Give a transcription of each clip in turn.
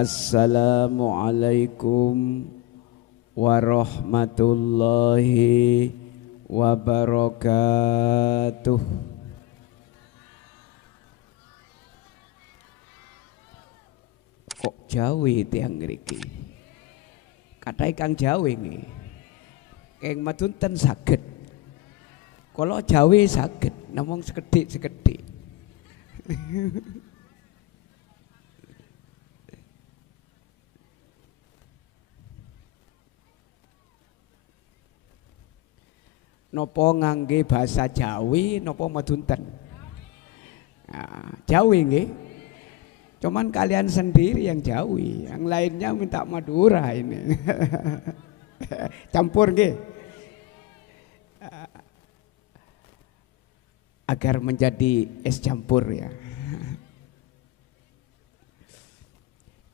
Assalamualaikum warahmatullahi wabarakatuh. Kok Jawi tiang ngriki? Katai kang Jawi nggih. Keng madunten saged. Kalau Jawi saged namung sekedhik-sekedhik. Nopo ngangge bahasa Jawi, nopo madunten? Nah, Jawi nggih. Cuman kalian sendiri yang Jawi, yang lainnya minta Madura ini. Campur nggih. Agar menjadi es campur ya.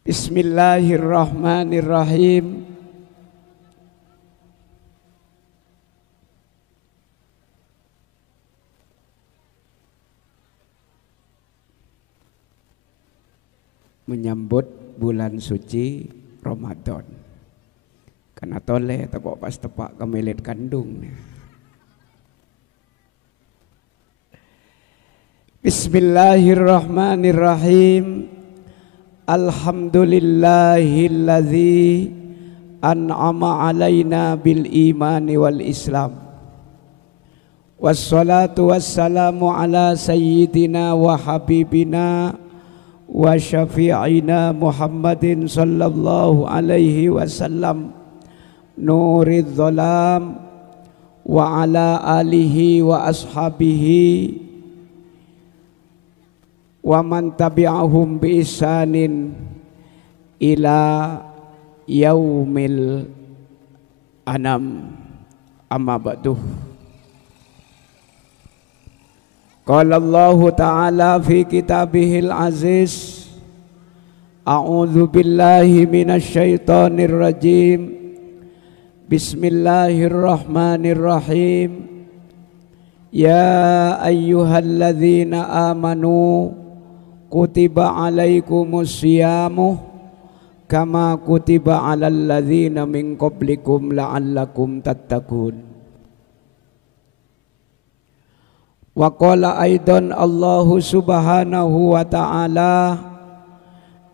Bismillahirrahmanirrahim. Menyambut bulan suci Ramadan. Karena toleh tepok pas tepak kemelit kandung. Bismillahirrahmanirrahim. Alhamdulillahilladzi an'ama alaina bil imani wal islam. Wassalatu wassalamu ala sayyidina wa habibina wa syafi'ina Muhammadin sallallahu alaihi wasallam nuridh dhalam wa ala alihi wa ashabihi wa man tabi'ahum bi ihsanin ila yaumil anam. Amma ba'du. Qala Allah Ta'ala fi kitabihil aziz, a'udzu billahi minasy syaithanir rajim. Bismillahirrahmanirrahim. Ya ayyuhalladzina amanu kutiba alaikumus siyamu kama kutiba alal ladzina min qablikum la'allakum tattaqun. Wa qala aidan Allahu subhanahu wa ta'ala,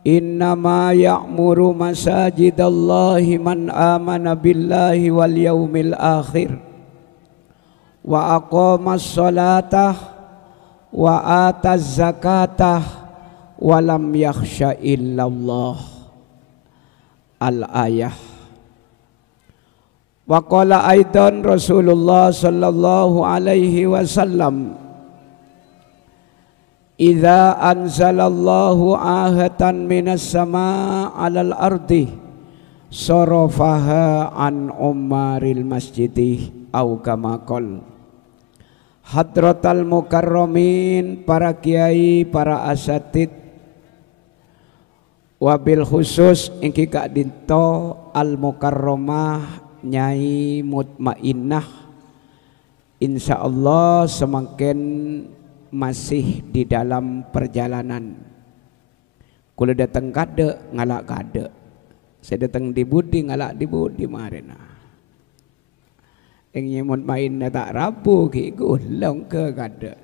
innama ya'muru masajidallahi man amana billahi wal yaumil akhir wa aqamas salatah wa ataz zakatah wa lam yakhsha illallah. Al-ayah. Wa qala aidan Rasulullah sallallahu alaihi wasallam, idza anzalallahu ahatan minas sama' 'alal ardi sarafaha an umaril masjidi au kama qol. Hadratal mukarramin, para kiai, para asatid, wabil khusus ingki kak dinto al mukarramah Nyai Mutmainnah, insyaallah semakin masih di dalam perjalanan. Kula datang kade ngalak kade, saya datang di budi ngalak di budi marina. Ingin Mutmainnah tak rabu ki gulong ke kade.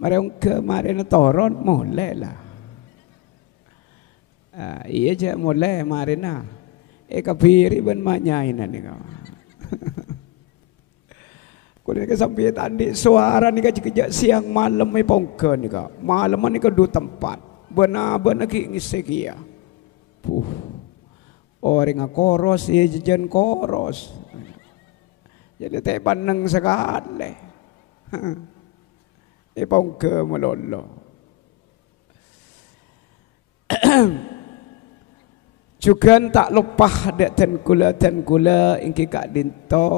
Marong ke marina toron mulai lah. Iya je mulai marina. Kabiri ben manyainan ni kau. Kau ni kesampitan di suara ni kejak siang malam ni pongke ni kau. Malam ni kau dua tempat. Benar-benar ki ngisekia. Orang koros ye jajan koros. Jadi tak pandang sekali. Pongke melolo. Juga tak lupa dek ten kula ingki kak dinto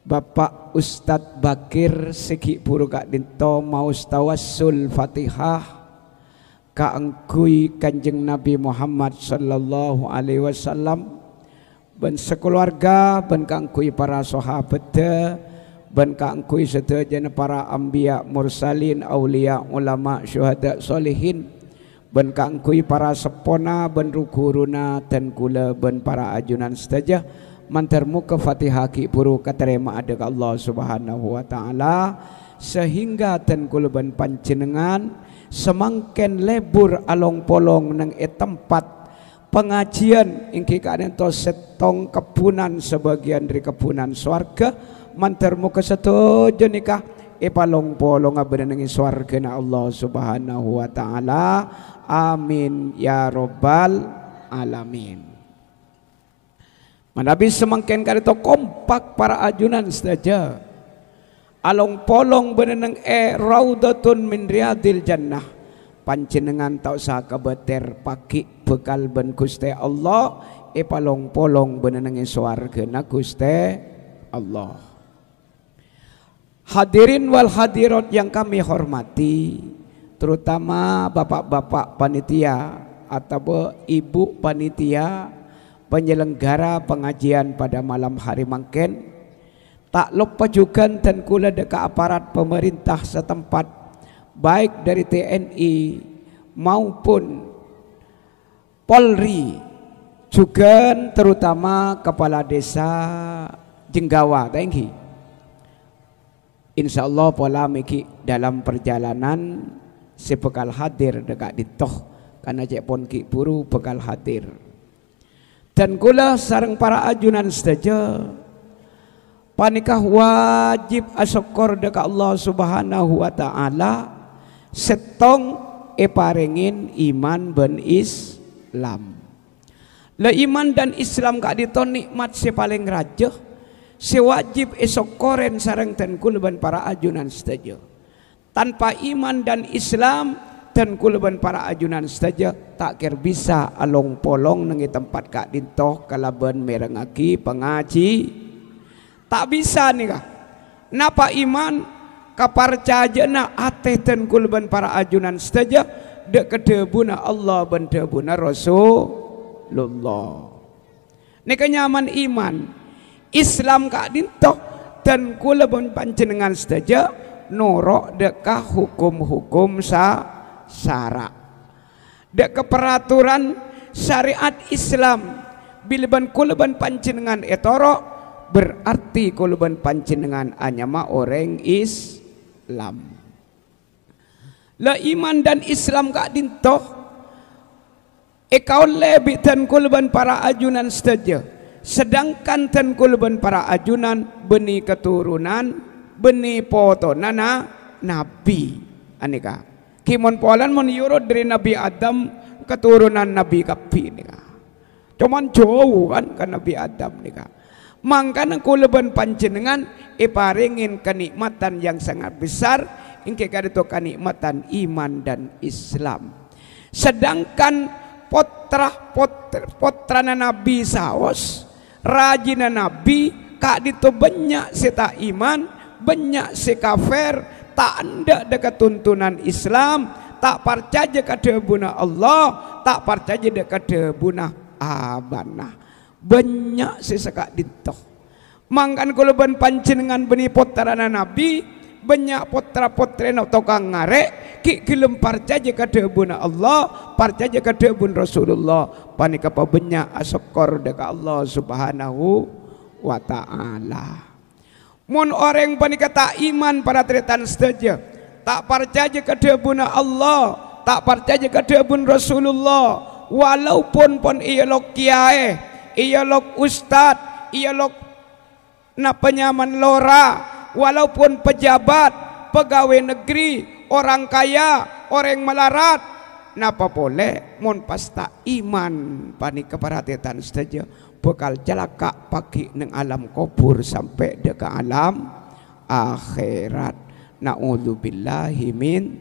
Bapak Ustadz Bakir segi puru kak dinto mau tawassul Fatihah ka engkui Kanjeng Nabi Muhammad sallallahu alaihi wasallam ben sekeluarga ben ka engkui para sahabat ben ka engkui sedaya para anbiya mursalin aulia ulama syuhada solihin ben kangkui para sepona ben ruguruna dan kula ben para ajunan sedaja mantarmu ke Fatihah ki puru katerima adeg Allah Subhanahu wa taala sehingga dan kula ben panjenengan semangken lebur along polong nang tempat pengajian ingki kaden to setong kebunan sebagian dari kebunan swarga mantarmu ke setuju nikah palong polong abenengi swarga na Allah Subhanahu wa taala. Amin ya robbal alamin. Manabi semangken karito kompak para ajunan saja. Along polong beneneng raudatun min riyadil jannah. Panjenengan tau sa kabeter pagi bekal ben Gusti Allah palong polong benenengi swarga na Gusti Allah. Hadirin wal hadirat yang kami hormati, terutama bapak-bapak panitia atau ibu panitia penyelenggara pengajian pada malam hari mangken, tak lupa juga dan kula deka aparat pemerintah setempat baik dari TNI maupun Polri, juga terutama kepala desa Jenggawa, thank you. Insya Allah pola miki dalam perjalanan si bekal hadir dekat ditoh karena cek pon ki buru bekal hadir dan kula sareng para ajunan saja panikah wajib asyukur dekat Allah Subhanahu wa taala setong parengin iman ben Islam. Le iman dan Islam kak diton nikmat si paling rajah si wajib esok koren sareng dan kulban para ajunan saja. Tanpa iman dan Islam dan kulban para ajunan saja tak kira bisa along polong nengi tempat kak dintoh kalaban merengaki pengaji tak bisa nih kak. Napa iman kaparcajana ateh dan kulban para ajunan saja dek kedebuna Allah ben debuna Rasulullah. Nih kenyaman iman Islam kak dintoh dan kula pun panjenengan saja norok dekah hukum-hukum syara dek peraturan syariat Islam bila ban kula ban panjenengan etoro berarti kula ban panjenengan anyama orang Islam. La iman dan Islam kak dintoh ekaun lebih dan kula ban para ajunan saja. Sedangkan ten kulban para ajunan beni keturunan beni poto nana nabi aneka kimon polan mon yurod dari Nabi Adam keturunan Nabi kapi nika cuman jauh kan Nabi Adam nika mangkana kulban panjenengan iparingin kenikmatan yang sangat besar ingke kadito kenikmatan iman dan Islam sedangkan potra Nabi saos rajina Nabi kak dito banyak seta iman banyak si kafir tak anda dekat tuntunan Islam tak percaya kadebuna Allah tak percaya dekat debuna abanah banyak si sekak dito mangkan kuluban panjenengan beni potrana Nabi banyak potra-potre nak tokang ngarek ki gelem percaya kadebuna Allah percaya kadebun Rasulullah panika pa banyak asyukur dekat Allah Subhanahu wa taala. Mun orang panika tak iman pada tretan saja tak percaya kadebuna Allah tak percaya kadebun Rasulullah walaupun pun ia lok kiai ia lok ustad ia lok na penyaman lora walaupun pejabat, pegawai negeri, orang kaya, orang melarat, napa boleh mon pasta iman panik keperhatian saja bekal jalaka pagi neng alam kubur sampai ke alam akhirat. Naudzubillahi min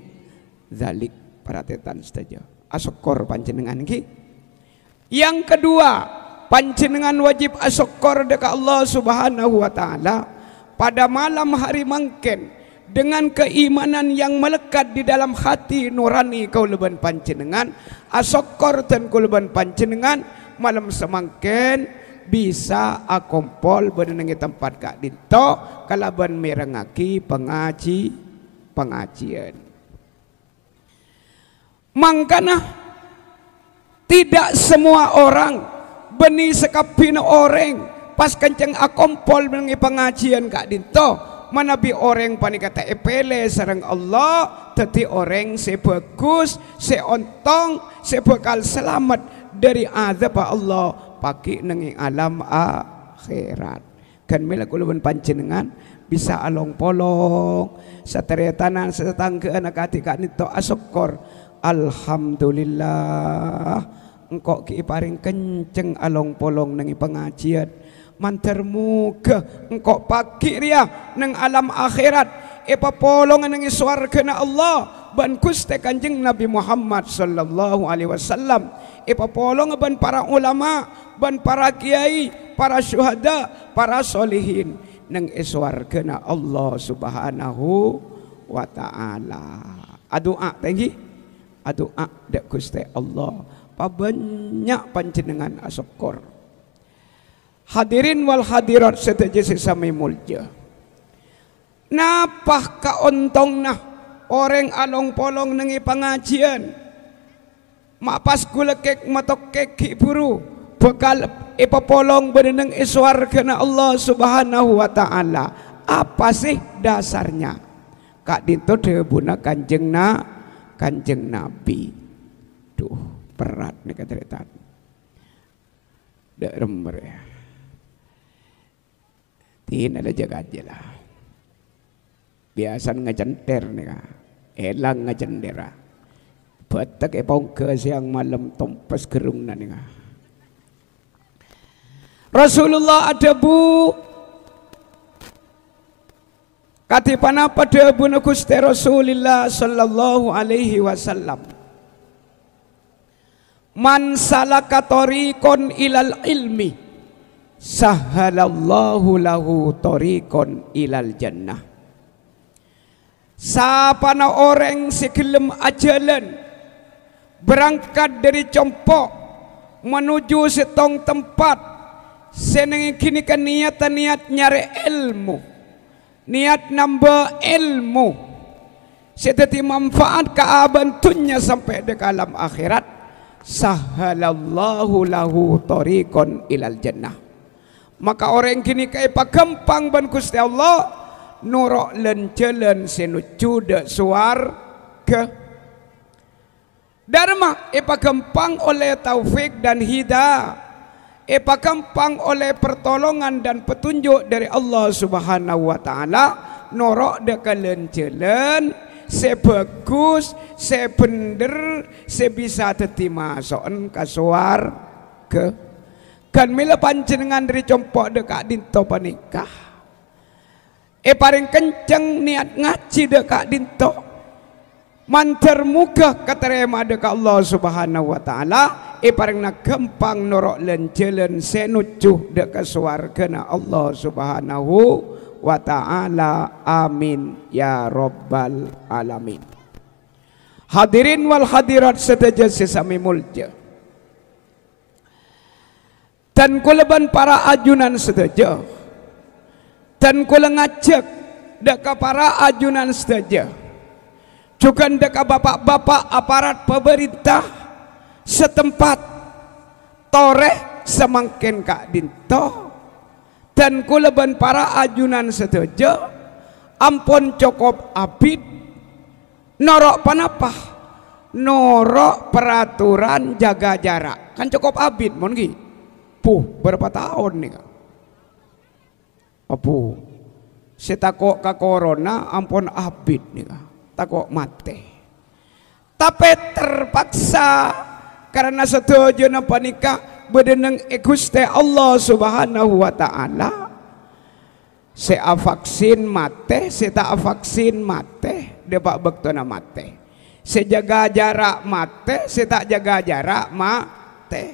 zalik perhatian saja. Asyukur panjenengan ki. Yang kedua, panjenengan wajib asyukur dekat Allah Subhanahu wa taala pada malam hari mangken dengan keimanan yang melekat di dalam hati nurani kauleban panjenengan asyukur dan kauleban panjenengan malam semangken bisa akompol benengi tempat kak dinto kalaban merengaki pengajian mangkana Tidak semua orang beni sekapin orang pas kenceng akompol mengenai pengajian Kak Dinto manabi orang panikata epele sareng Allah teti orang sebagus seontong sebekal selamat dari azab Allah pakai nengi alam akhirat kan mila kuluban panjenengan bisa along polong sateretanan setangga anak hati Kak Dinto asokor alhamdulillah engkau ki paring kenceng along polong nengi pengajian mantar muka engkau pakir ya neng alam akhirat polong nengi swarga na Allah ban kuste kanjeng Nabi Muhammad sallallahu alaihi wasallam polong ban para ulama ban para kiai para syuhada para solihin neng swarga na Allah subhanahu wa ta'ala adua tinggi adua dek kuste Allah pabanyak panjenengan asokor hadirin wal hadirat setuju sesami mulja napah kaontong nah orang along polong nengi pengajian mapas gulekek matok keki buru bekal polong beneneng iswar kena Allah subhanahu wa ta'ala apa sih dasarnya Kak Dinto debuna kanjeng Nabi duh berat nih keteritan dek rember ya tin ada jaga aja lah biasa ngecenter nih kak elang ngecendera batak epong ke siang malam tompes gerung nih kak Rasulullah ada bu katipan apa debu Gusti Rasulullah sallallahu alaihi wasallam man salaka tariqon ilal ilmi sahalallahu lahu tariqon ilal jannah sapana orang segelem ajalan berangkat dari compok menuju setong tempat seneng kini kan niat nyari ilmu niat nambah ilmu seteti manfaat keabantunya sampai di alam akhirat sahalallahu lahu tariqon ilal jannah maka orang kini kaya pagampang ban Gusti Allah nurok len jalan senuju de suar ke dharma pagampang oleh taufik dan hidayah pagampang oleh pertolongan dan petunjuk dari Allah subhanahu wa ta'ala nurok de kalen jalan sebagus, sebener, sebisa teti masokan kasuar ke kan mila panjenengan dari compok dekak Dinto panikah paling kenceng niat ngaji dekak Dinto mantar muka katerema dekak Allah subhanahu wa ta'ala paling nak gampang norok lenjelen senujuh dekak suargana Allah subhanahu wa ta'ala amin ya rabbal alamin hadirin wal hadirat sedaja sesami mulja dan kuleban para ajunan sedaja dan kula ngajak deka para ajunan sedaja juga deka bapak-bapak aparat pemerintah setempat toreh semangkin Kak Dinto dan kuleban para ajunan sedaja ampun cukup abid norok panapah norok peraturan jaga jarak kan cukup abid mon ki berapa tahun nih kak apu setakok ka corona ampun abid nih kak takok mate tapi terpaksa karena setuju napa nikah bedeneng Gusti Allah subhanahu wa ta'ala sea vaksin mate seta vaksin mate depak bektona mate sejaga jarak mate seta jaga jarak mate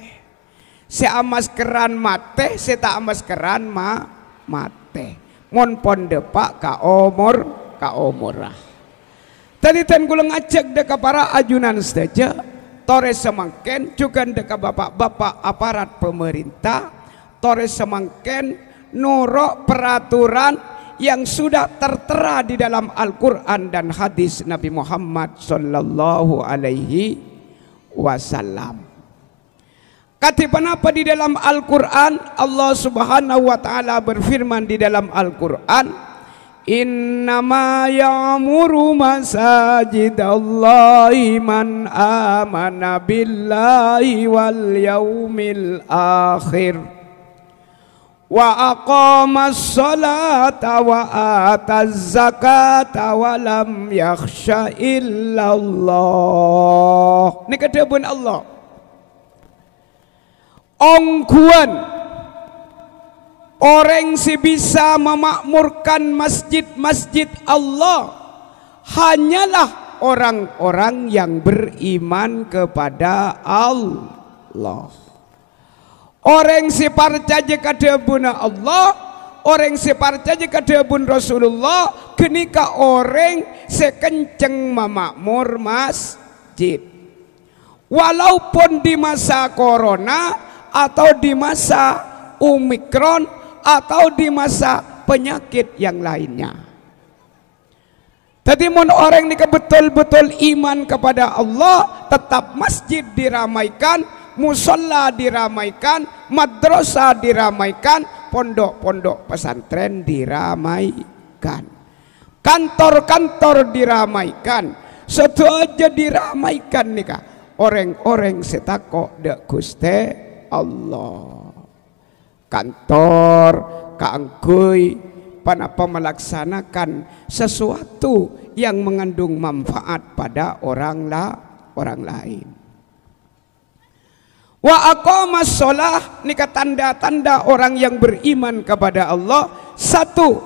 sea maskeran mate seta maskeran mate mon pon depak ka omorah tadi ten kula ngajak deka para ajunan saja tores semangken juga deka bapak-bapak aparat pemerintah tores semangken nurok peraturan yang sudah tertera di dalam Al-Quran dan hadis Nabi Muhammad sallallahu alaihi wasallam Katipan apa di dalam Al-Quran? Allah Subhanahu wa ta'ala berfirman di dalam Al-Quran, innama ya'muru masajidallahi man amana billahi wal yaumil akhir wa aqamas salata wa ataz zakata wa lam yakhsha illallah. Ini kedebun Allah. Ongkuan orang si bisa memakmurkan masjid-masjid Allah hanyalah orang-orang yang beriman kepada Allah. Orang si percaya kadebuna Allah, orang si percaya kadebun Rasulullah, kenika orang sekenceng memakmur masjid. Walaupun di masa corona atau di masa Omikron atau di masa penyakit yang lainnya. Jadi mun orang ini betul-betul iman kepada Allah, tetap masjid diramaikan, musola diramaikan, madrasah diramaikan, pondok-pondok pesantren diramaikan, kantor-kantor diramaikan, setuju diramaikan nikah. Orang-orang setakok dek Guste Allah. Kantor kaangkuy panapa melaksanakan sesuatu yang mengandung manfaat pada orang lain. Wa aqamas shalah, nikah tanda-tanda orang yang beriman kepada Allah. Satu,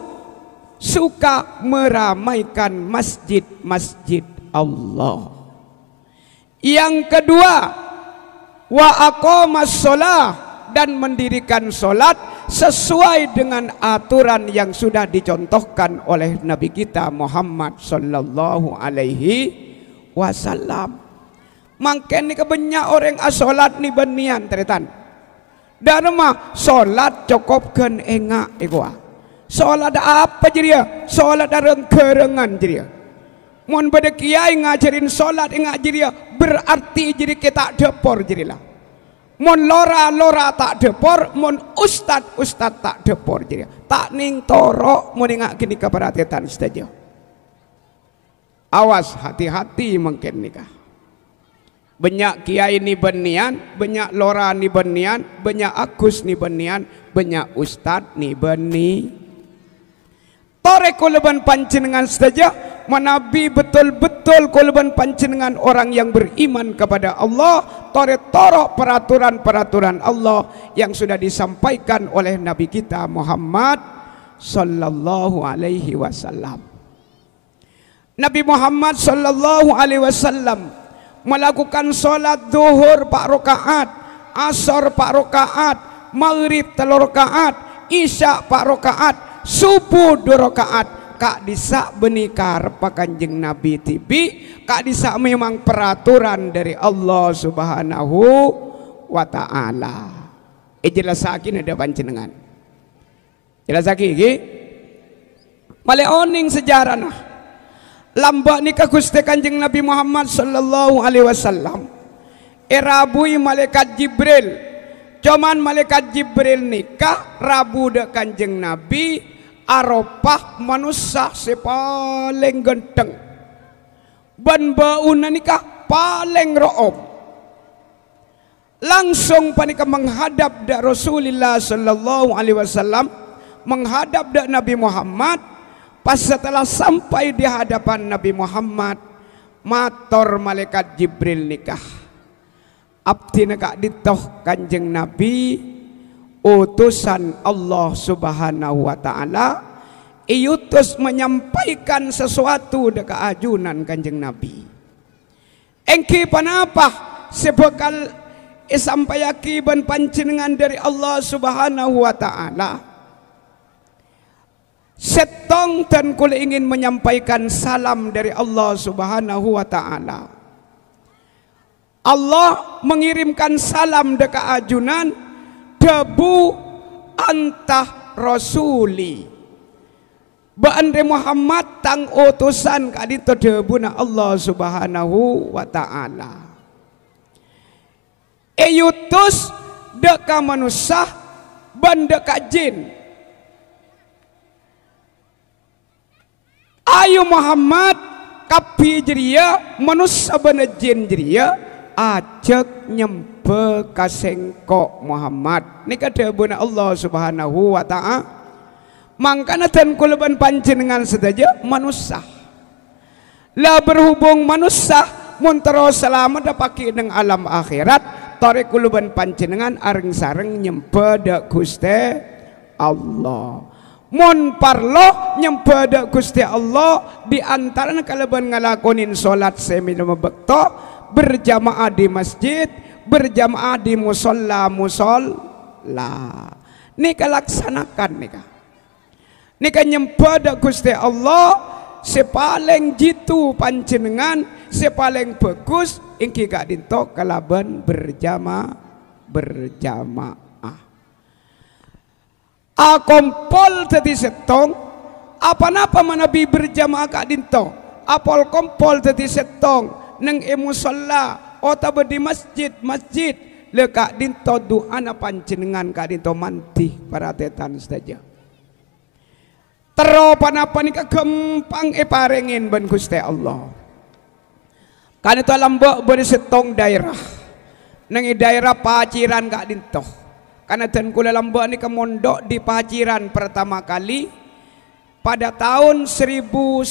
suka meramaikan masjid-masjid Allah. Yang kedua, wa aqamas shalah, dan mendirikan sholat sesuai dengan aturan yang sudah dicontohkan oleh Nabi kita Muhammad sallallahu alaihi wasallam. Mangken ni kebanyak orang asolat ni benian teretan. Dan mah sholat cukupkan engak ikwa. Sholat apa jadi? Sholat dareng kerengan jadi. Mun pada kiai ngajarin sholat engak jadi berarti jadi kita depor jadilah. Mun lora tak depor, mun ustad tak depor jadi. Tak ning torok mun engak kini keperhatian saja. Awas, hati-hati mungkin nikah. Banyak kiai ni benian, banyak lora ni benian, banyak agus ni benian, banyak ustad ni beni. Tore kulaban panjenengan saja, menabi betul-betul kulaban panjenengan orang yang beriman kepada Allah. Tore torok peraturan-peraturan Allah yang sudah disampaikan oleh Nabi kita Muhammad sallallahu alaihi wasallam. Nabi Muhammad sallallahu alaihi wasallam melakukan sholat zuhur 4 rakaat, asar 4 rakaat, maghrib 3 rakaat, isya 4 rakaat, subuh 2 rakaat. Kak disa benikar pakanjeng Nabi tibi, kak disa memang peraturan dari Allah Subhanahu wa ta'ala. Jelasakin ada panjenengan. Jelasakin iki. Male oning sejarah nah. Lambak nikah Gusti Kanjeng Nabi Muhammad sallallahu alaihi wasallam. Erabui malaikat Jibril. Cuman malaikat Jibril nikah rabu dek Kanjeng Nabi. Arafah manusia sepaling genteng. Ban bauna nikah paling room. Langsung panika menghadap dak Rasulullah sallallahu alaihi wasallam, menghadap dak Nabi Muhammad. Pas setelah sampai di hadapan Nabi Muhammad, mator malaikat Jibril nikah. Abdi nekak ditoh Kanjeng Nabi, utusan Allah Subhanahu wa ta'ala, iutus menyampaikan sesuatu dekat ajunan Kanjeng Nabi. Engki panapa sebekal isampayaki ban panjenengan dari Allah Subhanahu wa ta'ala. Setong dan kula ingin menyampaikan salam dari Allah Subhanahu wa ta'ala. Allah mengirimkan salam dekat ajunan debu antah rasuli. Ba'andre Muhammad tang utusan kadito debuna Allah Subhanahu wa ta'ala. Eyutus deka manusia ban deka jin. Ayo Muhammad kapi jeria manusia ban jin jeria ajak nyempe kasengko Muhammad. Ini kata beuna Allah Subhanahu wa ta'ala. Mangkana ten kulaban panjenengan sedaja manusia. Lah berhubung manusia mun terus selamat dapaki nang alam akhirat, tarik kulaban panjenengan areng sareng nyempe da Gusti Allah. Mun parlo nyempe da Gusti Allah di antara kalaban ngalakonin salat semi mabekto berjamaah di masjid, berjamaah di musolla. Nika laksanakan nika. Nika nyempada Gusti Allah sepaling jitu panjenengan sepaling bagus ingki gak dinto kalaban berjamaah. Kompol tadi setong apa-apa manabi berjamaah gak dinto. Apol kompol tadi setong neng musolla atau di masjid lekak dinto doa na panjenengan kak dinto mantih para tetan saja. Tero panapa ni kagempang iparengin ban Gusti Allah. Kan itu lambok bersetong daerah. Nang daerah paciran kak dinto. Karena dan kula lambok ni kemondok di paciran pertama kali pada tahun 1966.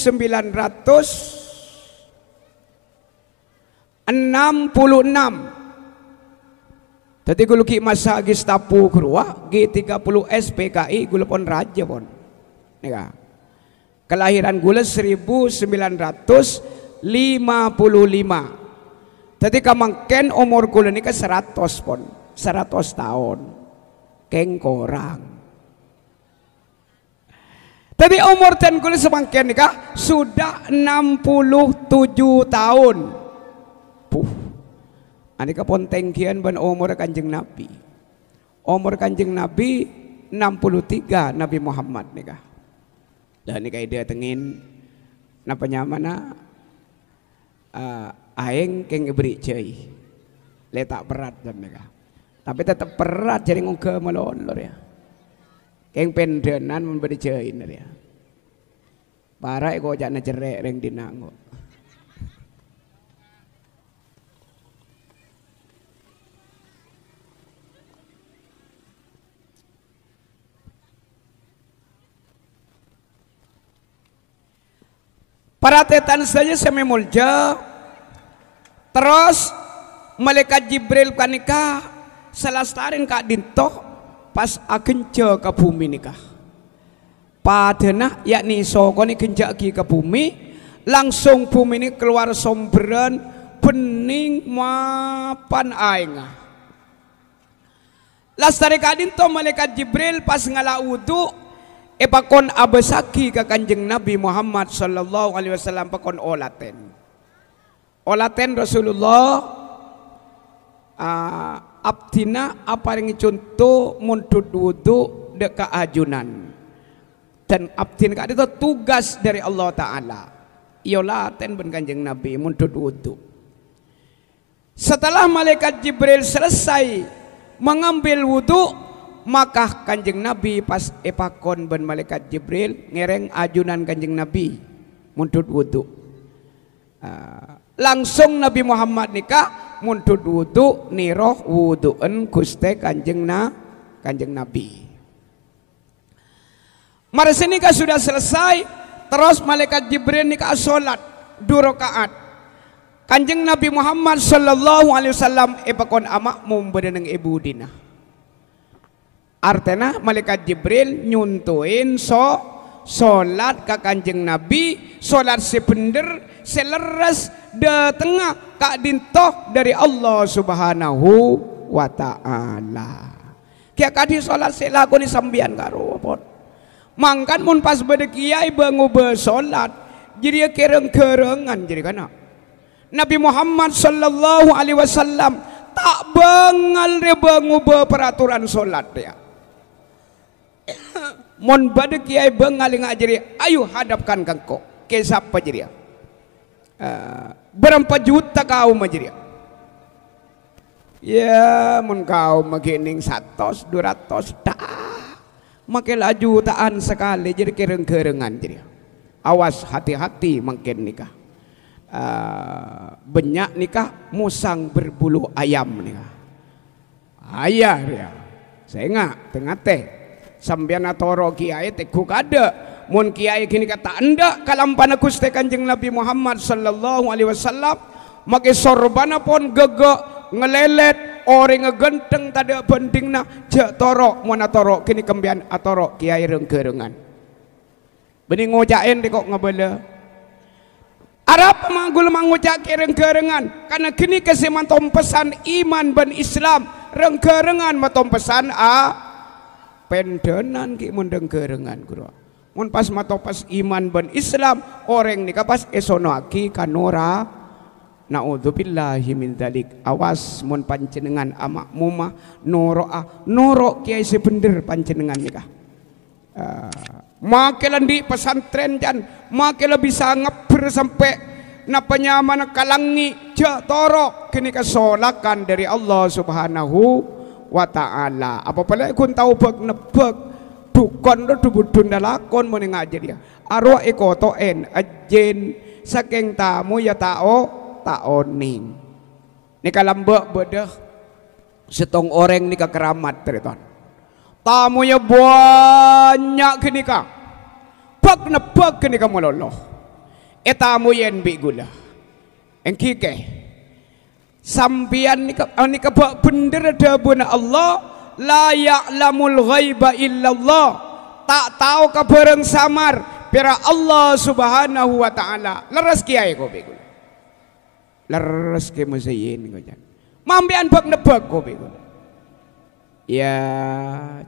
Tadi gulu ki masa Gestapo keruah G30 SPKI gulu pon raja pon. Nika. Kelahiran gula 1955. Tadi kamangken umur gula nika 100 pon. 100 tahun. Keng korang. Tadi umur ten gula semangken nika sudah 67 tahun. Anika pon tengkian ban umur Kanjeng Nabi. Umur Kanjeng Nabi 63 Nabi Muhammad nika. Dan nika ide tengin napa nyamana aing keng beri cai. Letak berat dan nika. Tapi tetap berat jadi ngke melolor ya. Keng pendenan memberi cai ya. Para eko jana jerek reng dinango. Para tetan saja sememulja. Terus malaikat Jibril kanika salastarin kak dinto pas akenca ke bumi nikah. Padana yakni sokoni kenjaki ke bumi langsung bumi ini keluar somberan bening mapan aingah. Lastari kak dinto malaikat Jibril pas ngala wudu pakon abesaki ke Kanjeng Nabi Muhammad sallallahu alaihi wasallam pakon olaten Rasulullah abdina apa yang contoh muntut wudu deka ajunan dan abdin kak itu tugas dari Allah Ta'ala iolaten ben Kanjeng Nabi muntut wudu. Setelah malaikat Jibril selesai mengambil wudu maka Kanjeng Nabi pas epakon ben malaikat Jibril ngereng ajunan Kanjeng Nabi muntut wudu. Langsung Nabi Muhammad nikah muntut wudu niroh wuduen Gusti Kanjeng Nabi. Mari nikah sudah selesai terus malaikat Jibril nikah salat 2 rakaat. Kanjeng Nabi Muhammad sallallahu alaihi wasallam epakon amakmum bereneng ibu dina. Artinya malaikat Jibril nyuntuin solat ke Kanjeng Nabi, solat sebender seleres de tengah kak dintoh dari Allah Subhanahu wa Ta'ala. Kia kadi solat selakoni sambian karo pot. Mangkan mun pas bade kiai bangu bersolat jadi kereng-kerengan jadi kana. Nabi Muhammad sallallahu alaihi wasallam tak bengal re bangu peraturan solat ya. Mon bade kiai bengali ngajari ayo hadapkan kangko ke siapa jadi berapa juta kau majiri Ya mun kau magining 100 200 dah makin laju taan sekali jadi kereng-kerengan jadi. Awas hati-hati makin nikah. Banyak nikah musang berbulu ayam nikah. Ayah dia. Saya ingat tengah teh sambian atoro kiai teku kada. Mun kiai kini kata anda kalampan Gusti Kanjeng Nabi Muhammad sallallahu alaihi wasallam make sorbana pon gegek ngelelet orang ngegenteng tada pentingna jak toro mun atoro kini kembian atoro kiai rengkerengan. Bening ngojain dek kok ngebela. Arab manggul mangujak rengkerengan karena kini kesemantom pesan iman ban Islam rengkerengan matom pesan pendenan ki mun rengkerengan guru. Mun pas mato pas iman ban Islam orang ni kapas esono aki kanora naudzubillahi min dzalik. Awas mun panjenengan amak mumah noro kiai sebender panjenengan nikah. Makelan di pesantren jan makelan bisa ngeper sampai napanya mana kalangi jak torok kini kesolakan dari Allah Subhanahu wa taala. Apa pala kun tahu bek nebek dukon do dubudun dalakon mun ngajar dia. Arwah ekotoen ajen saking tamu ya taoning. Ni kalambek bedah setong orang ni keramat teriton. Tamunya banyak kini ka. Bak na bak kini ka mololoh. Tamu yen bi gula. Engkike. Sampian ni ka bak bener dabuna Allah la ya'lamul ghaiba illallah. Tak tahu ka bareng samar pira Allah Subhanahu wa taala. Leres kiai ko bi gula. Leres ke musayin ko jan. Mambian bak na bak ko bi gula. Ya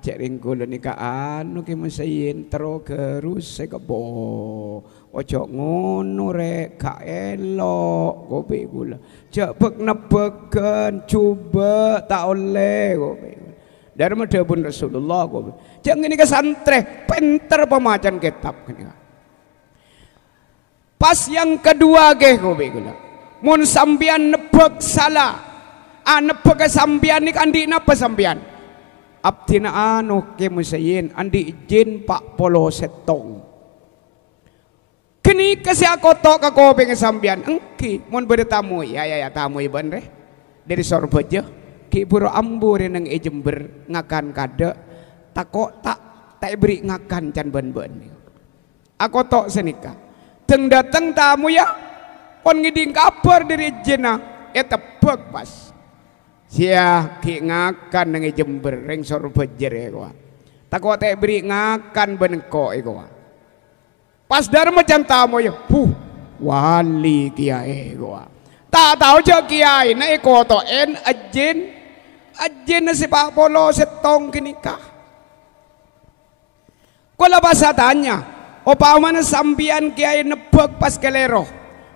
cek ringkulo ni ka anu ki musayin tero gerus se kebo ojo ngono rek ka elok kopi gula cek bek nebeken coba tak oleh kopi dari madhabun Rasulullah kopi cek ngene ka santre pinter pemacan kitab kene pas yang kedua ge kopi gula mun sambian nebek salah nebek sambian ni andi napa sambian abdina anu ke musayin andi izin pak polo setong kini kasi ako to kako pengen sambian engki mon bertamu ya tamu iban re dari sorbejo ki buru ambure nang Jember ngakan kada tako tak beri ngakan can ben-ben aku to senika teng dateng tamu ya pon ngiding kabar dari jena tebek pas sia ki ngakan nang Jember reng sor bejer ya ko. Tako te beri ngakan benko iko. Pas dar macam tamu ya, wali kiai ko. Tak tahu je kiai na iko to en ajin na si Pak Polo setong kinika. Kula basa tanya, opa mana sambian kiai nebek pas kelero.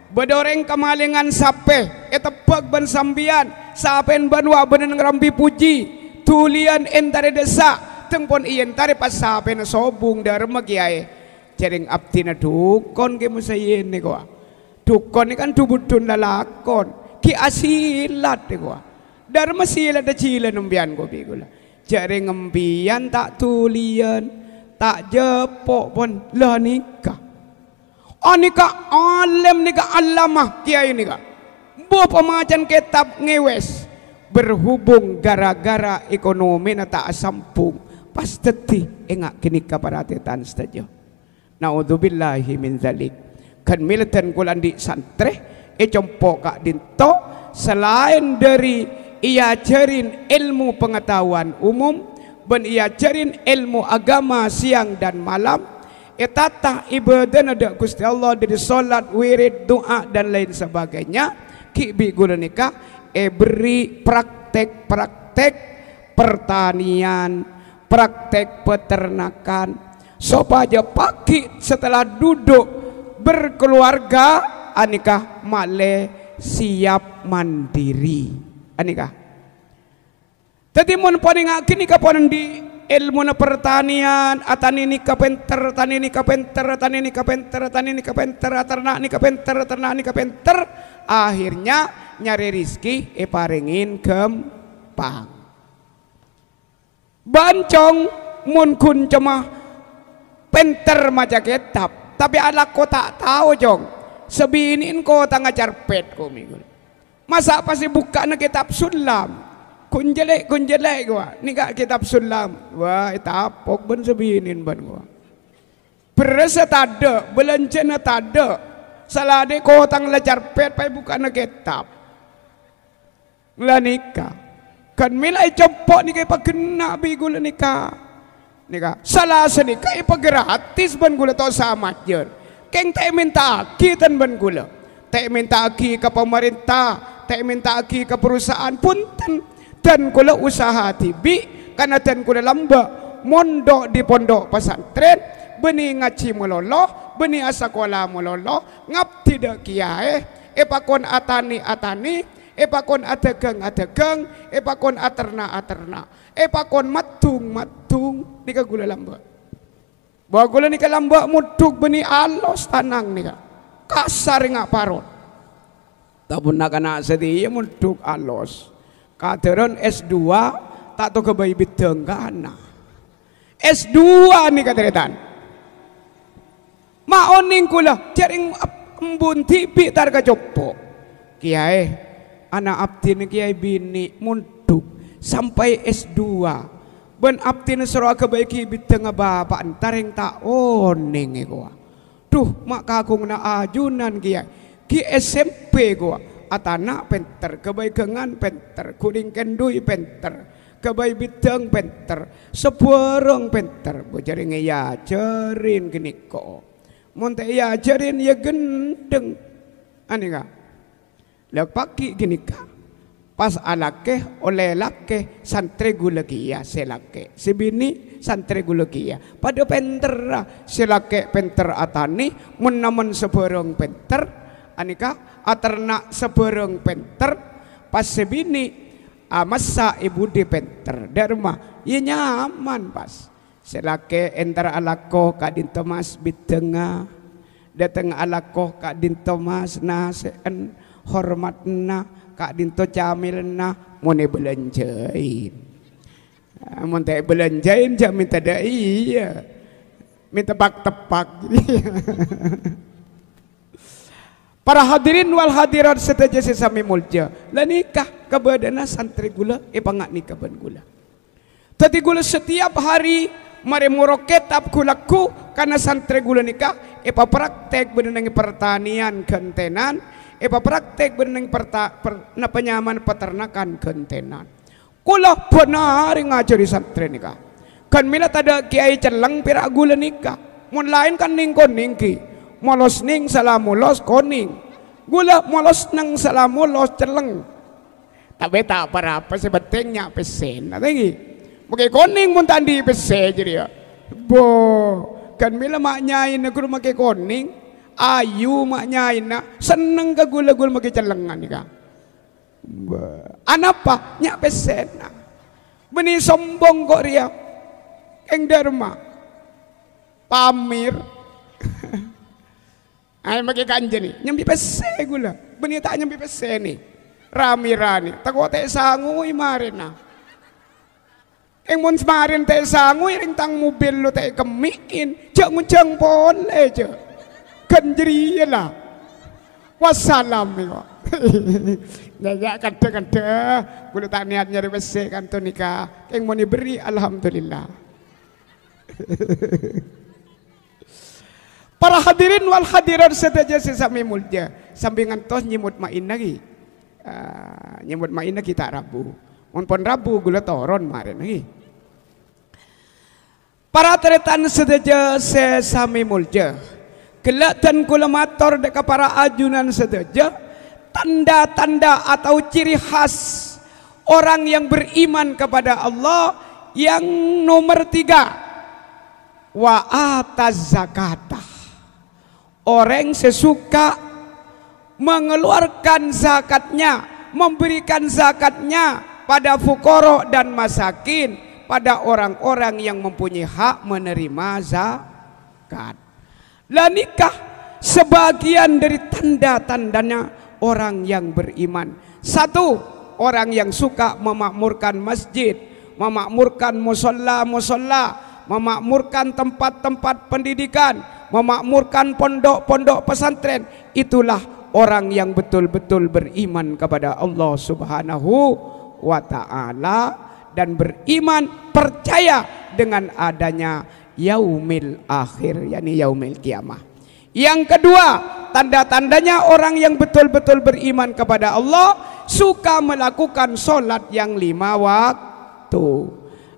Bedoreng kemalingan sape etebak ban sambian sapen banwa benen ngerambi puji tulian entare desa tengpon ien tare pas sapen sobung dharma kiai jering abdina dukon ke musayin ni ko dukon ni kan dubudun lalakon ki asilat ni ko dharma silat da cila nembian ko bigula jering ngembian tak tulian tak jepok pon lah nikah. Nika alim nika alamah kiai nika. Bu pemacan kitab ngewes berhubung gara-gara ekonomi nata asampung pas teti engak kini kaparatitan saja. Naudzubillahi min dzalik. Kan militen kulan di santre compok kak dinto selain dari ia ajarin ilmu pengetahuan umum ben ia ajarin ilmu agama siang dan malam. Etatah ibadah ada Gusti Allah dari solat, wirid, doa dan lain sebagainya. Ki bi guna nikah beri praktek pertanian, praktek peternakan. Supaya pagi setelah duduk berkeluarga anikah male siap mandiri. Anikah. Tadi mun paling kini kapan di ilmu na pertanian atani ni kapenter tani ni kapenter tani ni kapenter tani ni kapenter ternak ni kapenter ternak ni kapenter akhirnya nyari rizki paringin gampang. Bancong mun kun cuma penter maca kitab, tapi anak ko tak tahu jong. Sebinin ko tanga carpet ko minggu. Masa pasti buka na kitab sulam. Kun jelek gua. Ni kak kitab sulam. Wah, itapok ben sebinin ban gua. Berasa tada, belancana tada. Salah de ko tang la carpet pai buka na kitab. Lah nikah. Kan milai cepok ni kay pagkena bigula nikah. Nikah. Salah senikah ipa gratis ban gula to sama jer. Keng tak minta aki tan ban gula. Tak minta aki ke pemerintah, tak minta aki ke perusahaan punten. Dan kula usaha tibi karena dan kula lamba mondok di pondok pesantren beni ngaji meloloh, beni asakola meloloh, ngap tidak kiai, epakon atani, epakon adegeng, epakon aterna, epakon matung, nika gula lamba. Bahwa gula nika lamba muduk beni alos tanang nika, kasar ngak parot. Tabun nak anak sedih muduk alos. Kateron S2 tak tahu kebayi bidang kana. S2 nih kateretan. Maoning kula jaring embun tipi tar kacopo. Kiai anak abdi ni kiai bini munduk sampai S2. Ben abdi ni suruh kebaiki bidang bapak antar yang tak oning gua. Duh mak kakung na ajunan kiai. Ki SMP gua. Atana penter, kebaikangan penter, kuning kendui penter, kebaik bidang penter, seporong penter, bocari ngeyajarin gini kok, monte yajarin ya gendeng, aneh ka, lek pagi gini ka, pas alake oleh lake santri gula kia selake, sebini santri gula kia, pada penter selake penter atani, menaman seporong penter, aneh ka. Aternak sebereng penter pas sebini masa ibu di penter dari rumah ya nyaman pas selake entar alako kak din Thomas bitengah dateng alako kak din Thomas na seen hormatna kak din to camilna mone belanjain mun teh belanjain jam minta da iya minta tepak Para hadirin wal hadirat seteja sesami mulja. Lah nikah kabadana santri gula pangak nikah ban gula. Tadi gula setiap hari mare muroketab kulaku karena santri gula nikah praktek benenang pertanian kentenan praktek benenang penyaman peternakan kentenan. Kula benar ngajari santri nikah. Kan mila tada kiai celeng pira gula nikah. Mun lain kan ning koningki. Molos ning salamulos koning gula molos nang salamulos celeng tapi tak apa sebetulnya pesen nanti pakai koning mun tandi pesen jadi ya bo kan mila mak nyain aku makai koning ayu mak nyain na seneng ke gula makai celengan ka anapa nyak pesen beni sombong kok ria eng dharma pamir ay maki kanje ni nyambi pese gula beni tak nyambi pese ni rami tako te sangu imarin na eng mun semarin te sangu ring tang mobil lo te kemiin cek nguncang boleh je kanjeri lah wassalam yo ya kata gula tak niat nyari pese kan to nikah eng mau diberi alhamdulillah. Para hadirin wal hadirat sedaja sesami mulja sambingan tos nyimut main lagi nyimut main lagi tak rabu pon rabu gula toron marin lagi para teretan sedaja sesami mulja kelatan kula mator deka para ajunan sedaja tanda-tanda atau ciri khas orang yang beriman kepada Allah yang nomor 3 wa ataz zakatah. Orang sesuka mengeluarkan zakatnya, memberikan zakatnya pada fukoro dan masakin, pada orang-orang yang mempunyai hak menerima zakat. Lah nikah sebagian dari tanda-tandanya orang yang beriman. 1. orang yang suka memakmurkan masjid, memakmurkan musola, memakmurkan tempat-tempat pendidikan, memakmurkan pondok-pondok pesantren, itulah orang yang betul-betul beriman kepada Allah Subhanahu wa ta'ala dan beriman percaya dengan adanya yaumil akhir, yakni yaumil kiamah. Yang kedua, tanda-tandanya orang yang betul-betul beriman kepada Allah suka melakukan solat yang 5 waktu.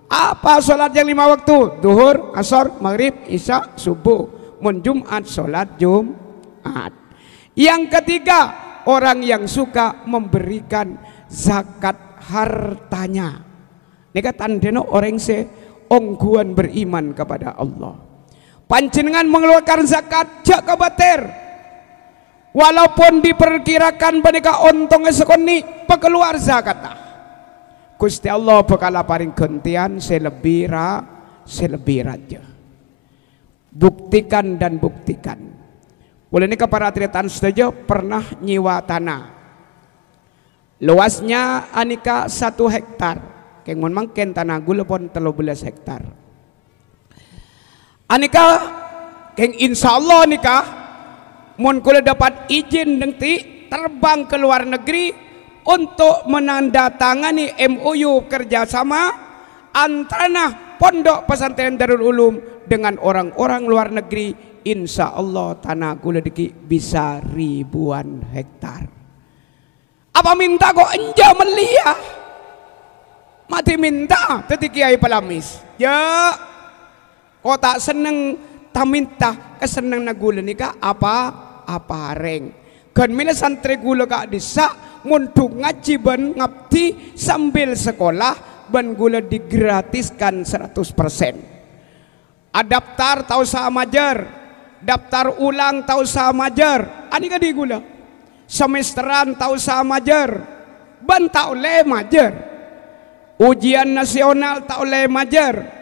Apa solat yang 5 waktu? Duhur, asar, maghrib, isya, subuh. Mun Jumat solat Jumat. Yang ketiga, orang yang suka memberikan zakat hartanya. Ini tandanya orang ongguan beriman kepada Allah. Panjenengan mengeluarkan zakat jak kebater, walaupun diperkirakan mereka ontongnya sekoni pekeluar zakat. Gusti Allah bakal paring gantian selebih raja. Buktikan dan buktikan. Boleh ini para triatan setuju pernah nyiwa tanah. Luasnya anika 1 hektar. Kengon mangken tanah gula pun 13 hektar. Anika keng insya Allah nikah mun kula dapat izin nanti terbang ke luar negeri untuk menandatangani MOU kerjasama antara pondok pesantren Darul Ulum dengan orang-orang luar negeri. Insya Allah tanah kula diki bisa ribuan hektar. Apa minta kok enja melia mati minta tetikiai palamis ya. Kau tak seneng taminta keseneng na gula nika apa reng. Kan mina santri gula ka disa muntuk ngaji ban ngabdi sambil sekolah ban gula digratiskan 100%. Adaptar tau sa majar, daftar ulang tau sa majar. Ani ka di gula. Semesteran tau sa majar, ban tau le majar. Ujian nasional tau le majar.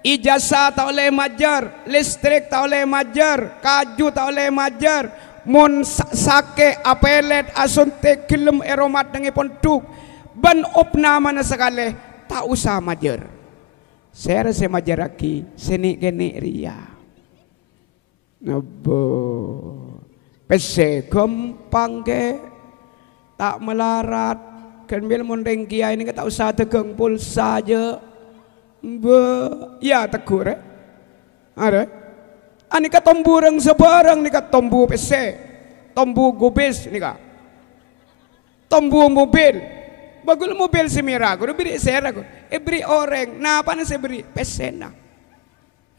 Ijazah tak oleh majar, listrik tak oleh majar, kaju tak oleh majar, mun sake apelet asunte gelem eromat dengan ponduk ban opna mana sekali tak usah majar. Saya rasa majar lagi seni geni ria. Nabo pese gampang ke tak melarat kan bil mondeng kiai ini tak usah tegang pulsa aja. Ya tegur ada anika tombureng sebarang nika tombu PC, tombu gubis nika, tombu mobil, bagul mobil semira, kudu beri saya aku, beri orang, nah apa nasi beri PC na,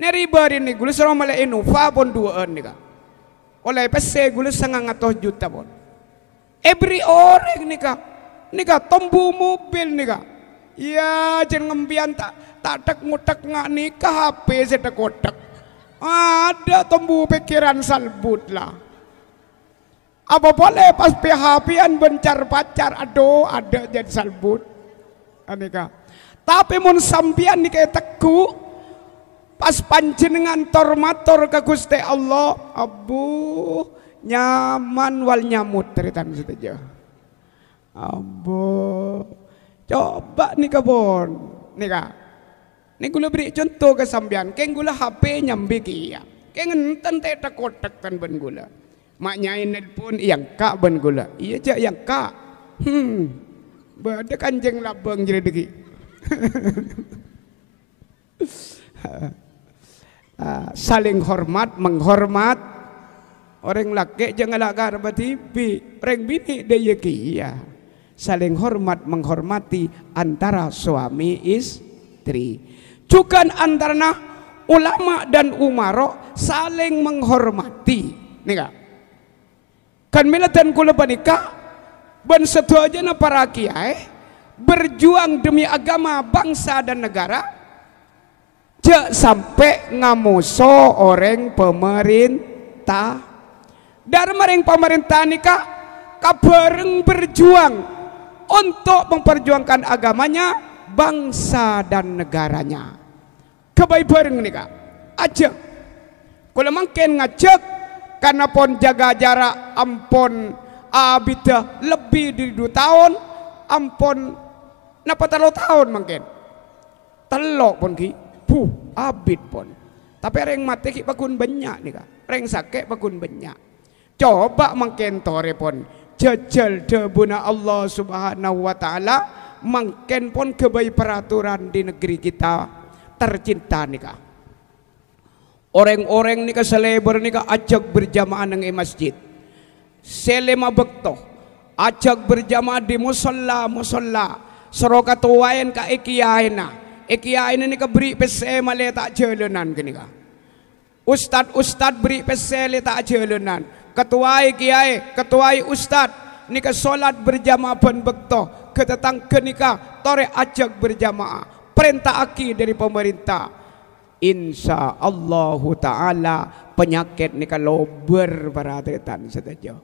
neri bari nih gulu serong malah Innova pun 2 nika, oleh PC gulu 100 juta pun, beri orang nika tombu mobil nika, ya jangan ngembian tak tek ngutek ngak nikah HP sedek kotak. Ada tombu pikiran salbut lah. Apa boleh pas PHP-an bencar pacar, aduh ada jadi salbut. Anika. Tapi mun sampian nika teku pas panjenengan tormator ke Gusti Allah, abu nyaman wal nyamut teritan saja. Abu coba nika pun nika. Ini gula beri contoh ke sambian, keng gula HP nyambi kia, keng enten tak kotak kan ben gula, maknya ini pun yang kak ben gula, iya cak yang kak, bade kanjeng labang jadi degi, saling hormat menghormat, orang laki jangan lakar batibi, orang bini dia kia, saling hormat menghormati antara suami istri. Juga antara ulama dan umaro saling menghormati. Nika. Kan milatan kula panika ban setuaja na para kiai berjuang demi agama bangsa dan negara. Jak sampai ngamuso orang pemerintah. Dari maring pemerintah nika kabareng berjuang untuk memperjuangkan agamanya, bangsa dan negaranya. Kebaik bareng nih kak, ajak. Kalau mungkin ngajak, karena pon jaga jarak ampun abida lebih dari 2 tahun, ampun napa 3 tahun mungkin. Telok pun ki, abid pun. Tapi reng mati ki pakun banyak nih kak. Reng sakit pakun banyak. Coba mungkin tore pun jajal debuna Allah Subhanahu wa taala mungkin pun kebai peraturan di negeri kita tercinta nih kak. Orang-orang nih kak selebar nih kak ajak berjamaah nang masjid. Selema bekto ajak berjamaah di musolla Soroka tuwain ka ikiyaina. Ikiyaina ni ka beri pese male tak jalanan kini ka. Ustad beri pese le tak jalanan. Ketuai kiai, ketuai ustad ni ka solat berjamaah pun bekto. Ketetang kenika tore ajak berjamaah. Perintah aki dari pemerintah. Insya Allah Ta'ala penyakit ni ka lober perhatian saja.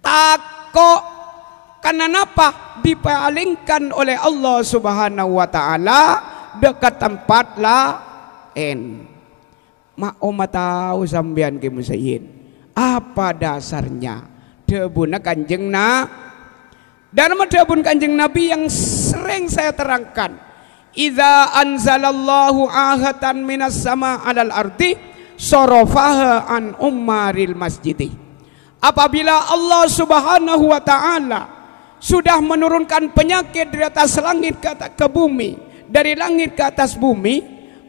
Takok karena apa? Dipalingkan oleh Allah Subhanahu wa taala dekat tempat lain. Mak tahu sambian ke musayin. Apa dasarnya? Debuna Kanjeng dan debun Kanjeng Nabi yang sering saya terangkan. Idza anzalallahu ahatan minas sama 'alal ardi sarafaha an ummaril masjidi. Apabila Allah Subhanahu wa taala sudah menurunkan penyakit dari atas langit ke bumi, dari langit ke atas bumi,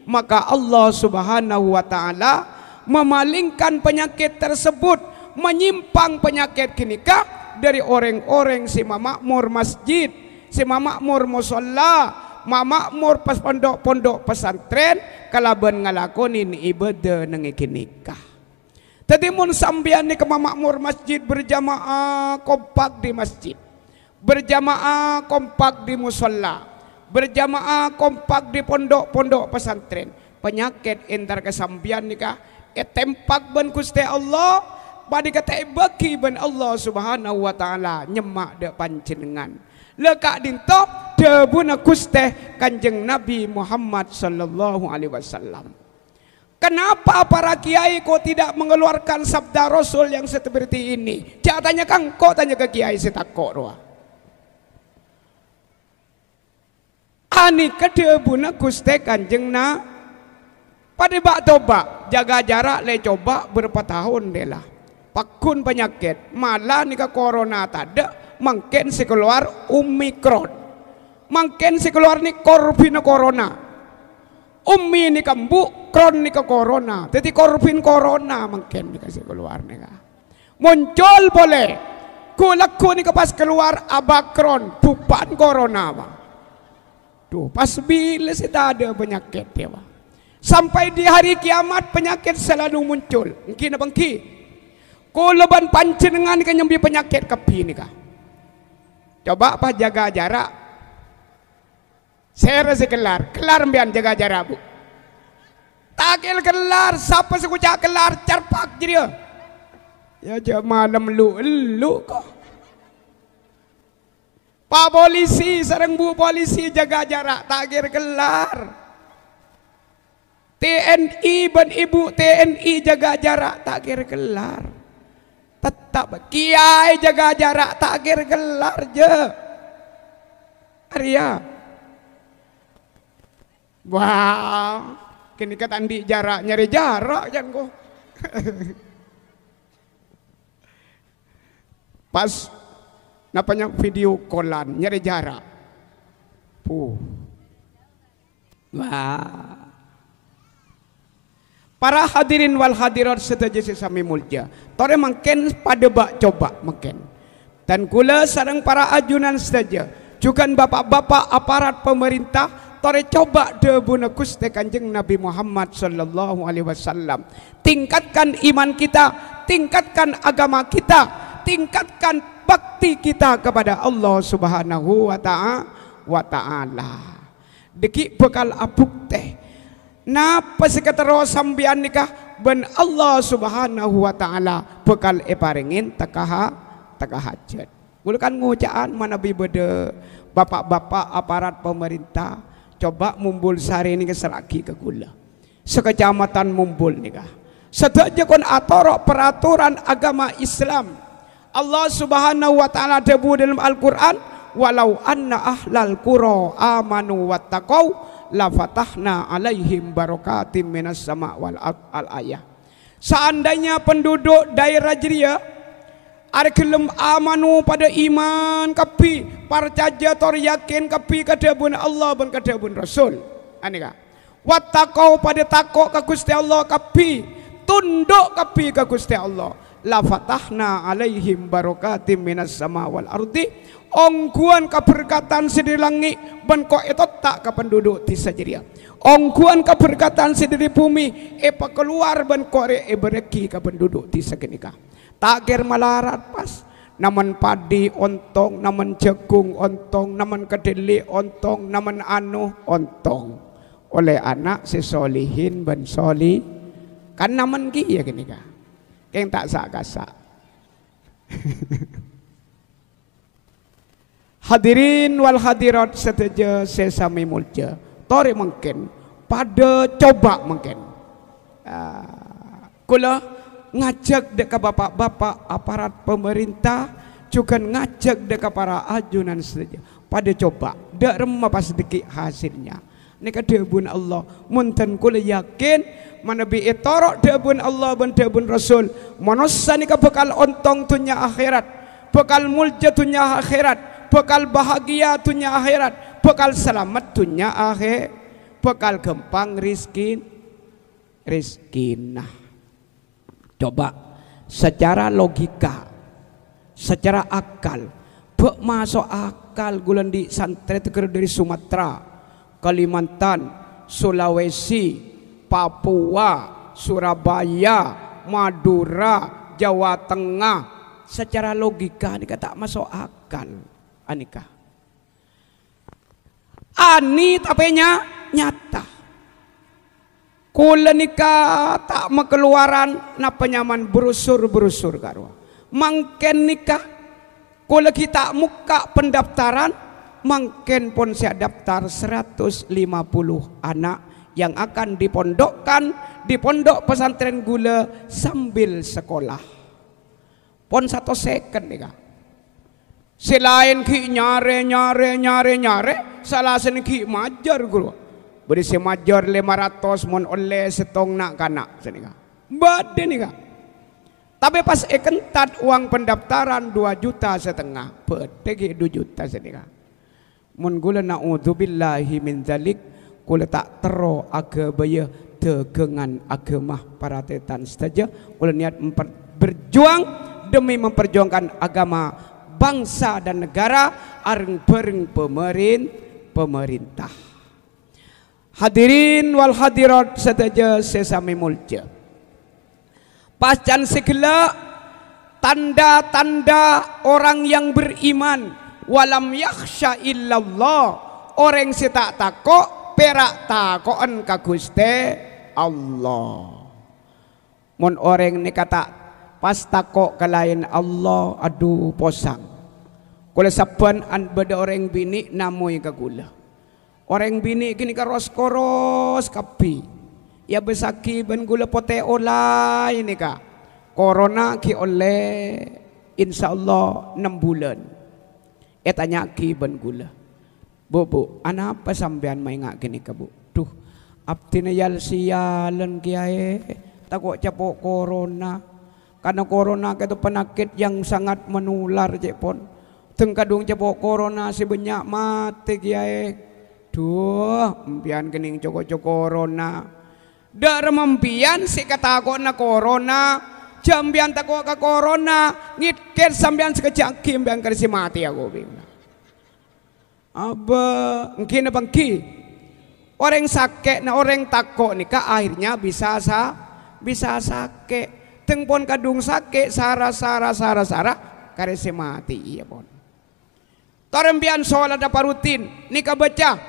maka Allah Subhanahu wa taala memalingkan penyakit tersebut, menyimpang penyakit kinika dari orang-orang si makmur masjid, si makmur musalla, makmur pas pondok-pondok pesantren kalaban ngalakonin ibadah nang kinika. Tadi mun sambian ni ke makmur masjid berjamaah kompak di masjid, berjamaah kompak di musola, berjamaah kompak di pondok-pondok pesantren. Penyakit entar kesambian nikah tempak ben Gusti Allah pada kata bagi ben Allah Subhanahu wa taala nyemak de panjenengan. Lekak dinto debuna Gusti Kanjeng Nabi Muhammad sallallahu alaihi wasallam. Kenapa para kiai kok tidak mengeluarkan sabda Rasul yang seperti ini? Jangan tanya kang, kok tanya ke kiai setakok roa. Ani kedebuna Gusti Kanjeng na pada bak toba jaga jarak le coba berapa tahun deh lah. Pakun penyakit malah nika corona tada mungkin si keluar Omicron, mungkin si keluar ni korpina corona. Ummi ni kambu, kron ni ke corona. Jadi korpin corona mungkin dikasih keluar nih. Muncul boleh. Kulaku ni pas keluar abakron, bukan corona ba. Tuh pas bila sudah ada penyakit dia ba. Sampai di hari kiamat penyakit selalu muncul. Mungkin apa ki? Kulaban panjenengan kan nyambi penyakit kepi ni kah. Coba apa jaga jarak. Saya rasa kelar mbian jaga jarak bu. Takil kelar, siapa sekucak kelar carpak jadi. Ya jam malam lu kok. Pak polisi, sareng bu polisi jaga jarak, takir kelar. TNI ben ibu TNI jaga jarak, takir kelar. Tetap kiai jaga jarak, takir kelar je. Arya. Wah, kini kata andi jarak, nyari jarak jangan kok. Pas napanya video callan nyari jarak. Wah. Para hadirin wal hadirat setuju sesami mulja. Tore mungkin pada bak coba mungkin. Dan kula sareng para ajunan saja. Juga bapak-bapak aparat pemerintah tore coba debuna Gusti Kanjeng Nabi Muhammad sallallahu alaihi wasallam. Tingkatkan iman kita, tingkatkan agama kita, tingkatkan bakti kita kepada Allah Subhanahu wa taala. Deki bekal apuk teh. Napa sekatero sambian nikah ben Allah Subhanahu wa taala bekal eparingin takahajat. Gulukan ngucaan mana bibede bapak-bapak aparat pemerintah coba mumbul sehari ini keseraki ke gula. Sekecamatan mumbul nikah. Sedaya kon atorok peraturan agama Islam. Allah Subhanahu wa taala debu dalam Al-Qur'an, walau anna ahlal qura amanu wattaqau la fatahna alaihim barakatim minas sama wal al ayah. Seandainya penduduk daerah Jeria ada kelem amanu pada iman kapi percaya tor yakin kapi kadabun Allah dan kadabun Rasul anika wattaqau pada takok ka Gusti Allah kapi tunduk kapi ka Gusti Allah la fatahna alaihim barakatim minas sama wal ardi ongkuan keberkatan sediri langit ban ko etot tak ka penduduk di Jeria ongkuan keberkatan sediri bumi epa keluar ban ko bereki ka penduduk di sekenika takir malarat pas naman padi ontong naman jagung ontong naman kedeli ontong naman anu ontong oleh anak si solihin ban soli kan naman ki ya gini ka yang tak sak-sak. Hadirin wal hadirat setuju sesami mulja tori mungkin pada coba mungkin kula ngajak dek bapak-bapak aparat pemerintah juga ngajak dek para ajunan saja pada coba dak remah pas sedikit hasilnya nika debun Allah munten kula yakin mana bi etorok debun Allah ben debun Rasul manusia nika bekal ontong tunya akhirat bekal mulja tunya akhirat bekal bahagia tunya akhirat bekal selamat tunya akhir bekal gempang rizkinah. Coba secara logika, secara akal, masuk akal gulan di santri teker dari Sumatera, Kalimantan, Sulawesi, Papua, Surabaya, Madura, Jawa Tengah. Secara logika ini tak masuk akal, anika. Ani tapenya nyata. Kula nikah tak mekeluaran na penyaman berusur karwa. Mangken nikah kula kita muka pendaftaran mangken pun saya daftar 150 anak yang akan dipondokkan di pondok pesantren gula sambil sekolah. Pon 1 second nikah. Selain ki nyare salah sen ki majar gula. Berisi major 500 mon oleh setong nak kanak senika. Bade nika. Tapi pas kentat uang pendaftaran 2,5 juta, bede 2 juta senika. Mun gula naudzubillahi min zalik kula tak tero aga baya tegengan agamah paratetan saja. Kula niat berjuang demi memperjuangkan agama bangsa dan negara areng bareng pemerintah. Hadirin wal hadirat saja sesami mulja. Pascan segala tanda-tanda orang yang beriman walam yakhsha illallah orang si tak takok perak takoan ka Gusti Allah. Mun orang ni kata pas takok ke lain Allah aduh posang. Kula saban an beda orang bini namoy ka gula. Orang bini kini koros kapi. Ya besaki ben gula pote olay ini ka. Corona ki oleh insyaallah 6 bulan. Tanya ki ben gula. Bu, ana apa sampean main ngak kini ka bu? Duh, abdi na yal sialan kiai. Takut capok corona. Karena corona itu penyakit yang sangat menular jepon. Tengkadung capok corona si banyak mati kiai. Duh, empian kening coko corona. Dar mempian si katakok na corona. Jambian takok ke corona. Ngitket sambian sekejak kim biang kersi mati aku bilang. Aba, ngkin abang ki. Orang sakit na orang takok nika akhirnya bisa sakit. Tengpon kadung sakit sara kersi mati iya pon. Torempian sholat apa rutin nika baca.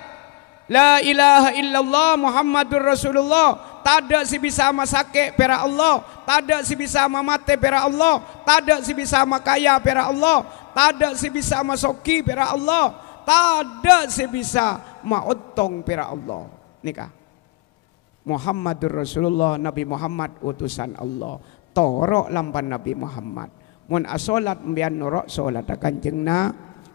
La ilaha illallah Muhammadur Rasulullah. Tada si bisa masake pera Allah. Tada si bisa mamate pera Allah. Tada si bisa makaya pera Allah. Tada si bisa masoki pera Allah. Tada si bisa maotong pera Allah. Nikah Muhammadur Rasulullah Nabi Muhammad utusan Allah. Torok lampan Nabi Muhammad. Mun asolat mbian norok solat kanjeng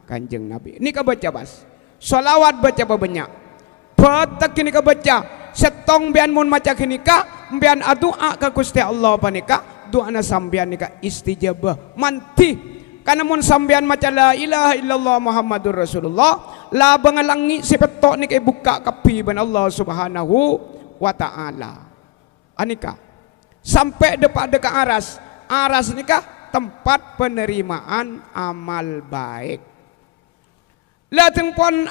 Kanjeng Nabi. Ini baca bas. Salawat baca banyak. Batak kini baca. Setong bian mun maca kini ka, bian doa ka Gusti Allah panika, doa na sambian nika istijabah. Manti. Karena mun sambian maca la ilaha illallah Muhammadur Rasulullah, la bangalangi si petok ni kay buka kapi ban Allah Subhanahu wa taala. Anika. Sampai dekat aras. Aras nika tempat penerimaan amal baik. Lah pun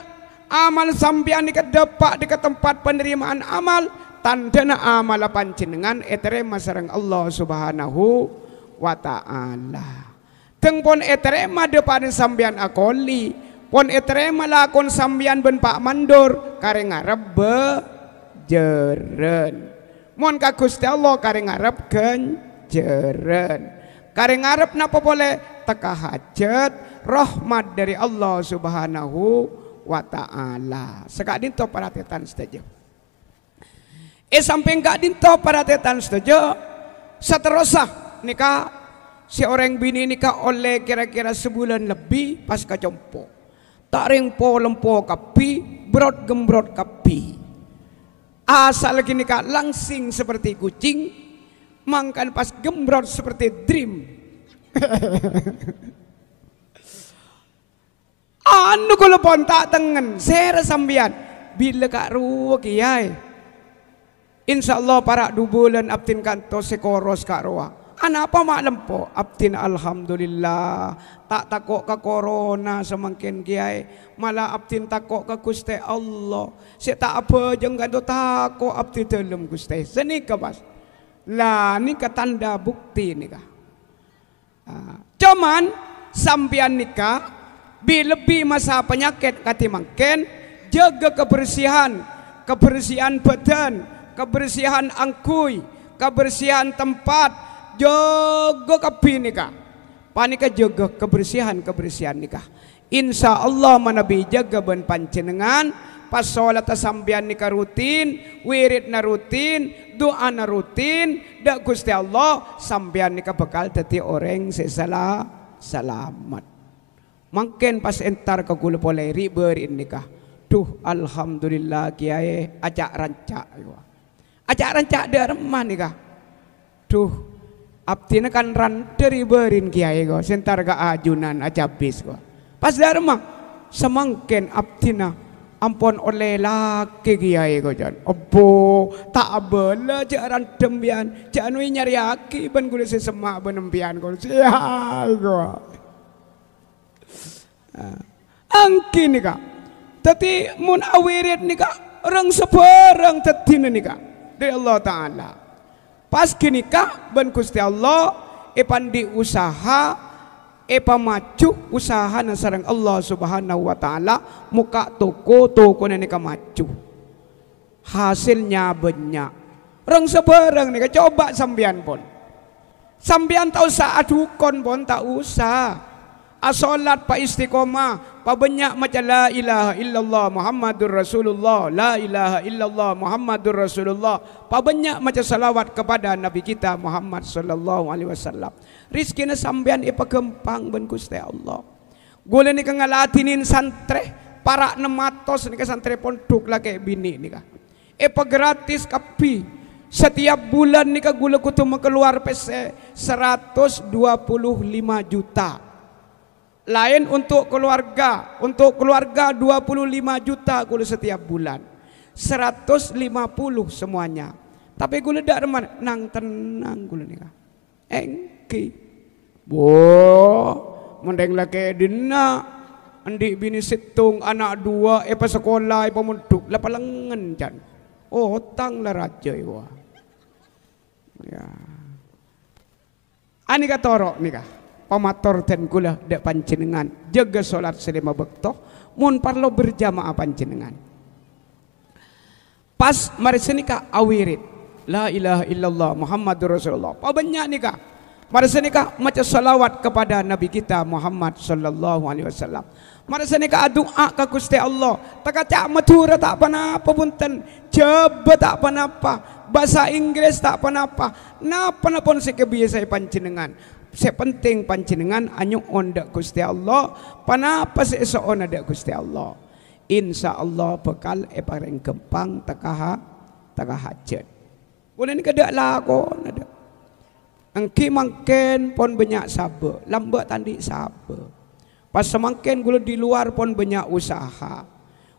amal sambian nika depak dekat tempat penerimaan amal, tandana amal panjenengan eterema sareng Allah Subhanahu wa taala. Teng pon eterema depan sambian akoli, pon eterema lakon sambian ben Pak Mandor kare ngarep jeren. Mon ka Gusti Allah kare ngarep jeren. Kare ngarep napa boleh teka hajat rahmat dari Allah Subhanahu wa taala. Sekak dinto paratetan setuju. Samping kak dinto paratetan setuju. Seterusah nikah si orang bini nikah oleh kira-kira sebulan lebih pas kacompo. Tak ringpo lempo kapi, brot gembrot kapi. Asal lagi nikah langsing seperti kucing, mangkan pas gembrot seperti dream. Anu kalau pon tak tengen, saya sambian bila kak ruwa kiai. Insyaallah para 2 bulan abtin kanto sekoros kak ruwa. Apa mak lempo? Abtin alhamdulillah. Tak takok ke corona semangkin kiai. Malah abtin takok ke Gusti Allah. Si tak apa jeng kanto takok abtin dalam Gusti. Senika bas. Lah ni tanda bukti nikah. Cuman sambian nikah lebih masa penyakit kati mangken jaga kebersihan badan, kebersihan angkui, kebersihan tempat, jaga kapi nikah. Panika jaga kebersihan nikah. Insya Allah manabi jaga ben panjenengan pas sholat sambian nikah rutin, wirid na rutin, doa na rutin, dak Gusti Allah sambian nikah bakal dadi orang selamat. Mungkin pas entar ke gula poleri berin nikah. Duh alhamdulillah kiai ajak rancak. Ajak rancak dia remah nikah. Duh abdina kan ranteri berin kiai go. Sentar ke ajunan aja bis go. Pas dia remah semangkin abdina ampun oleh laki kiai go jan. Opo tak bela jaran dembian. Jangan nyari aki ben gula sesemak benembian go. Siai go. Angki nika tadi mun awirit nika orang sebarang tadi nika dari Allah Ta'ala pas kinika ben Gusti Allah pandi usaha maju usaha nasarang Allah Subhanahu wa Ta'ala muka toko nika maju hasilnya banyak orang sebarang nika coba sambian pun sambian tak usah adukon pun tak usah. Asolat pa istiqomah pa banyak macam la ilaha illallah Muhammadur Rasulullah, la ilaha illallah Muhammadur Rasulullah, pa banyak macam salawat kepada Nabi kita Muhammad sallallahu alaihi wasallam. Rizki na sambian ipagempang ben Gusti Allah. Gula ni kang ngalatinin santre para nematos ni ka santre pondok lagi bini ni ka. Gratis kapi. Setiap bulan ni ka gula kutu keluar PC 125 juta. Lain untuk keluarga 25 juta gula setiap bulan 150 semuanya. Tapi gula dak reman nang tenang gula nika engki mendeng laki dina andik bini situng anak 2 pa sekolah pa munduk la palengen jan otang la raja iwa ya ani ka torok nika pamator dan kula dak panjenengan jaga salat selima bekto mun parlo berjamaah panjenengan pas mari senika awirit la ilaha illallah Muhammadur Rasulullah pa banyak nika mari senika maca salawat kepada Nabi kita Muhammad sallallahu alaihi wasallam mari senika doa ka Gusti Allah takacak madura tak panapa punten jeba tak panapa bahasa Inggris tak panapa napa pun si kebiasaan panjenengan sepenting panjenengan anyuk ondak Gusti Allah, panapa seesoon ada Gusti Allah. Insya Allah bekal paling gempang takaha hajat. Bulan kada lakon ada. Engki mangken pon banyak sabar, lambat tandi sabar. Pas semangken gula di luar pon banyak usaha.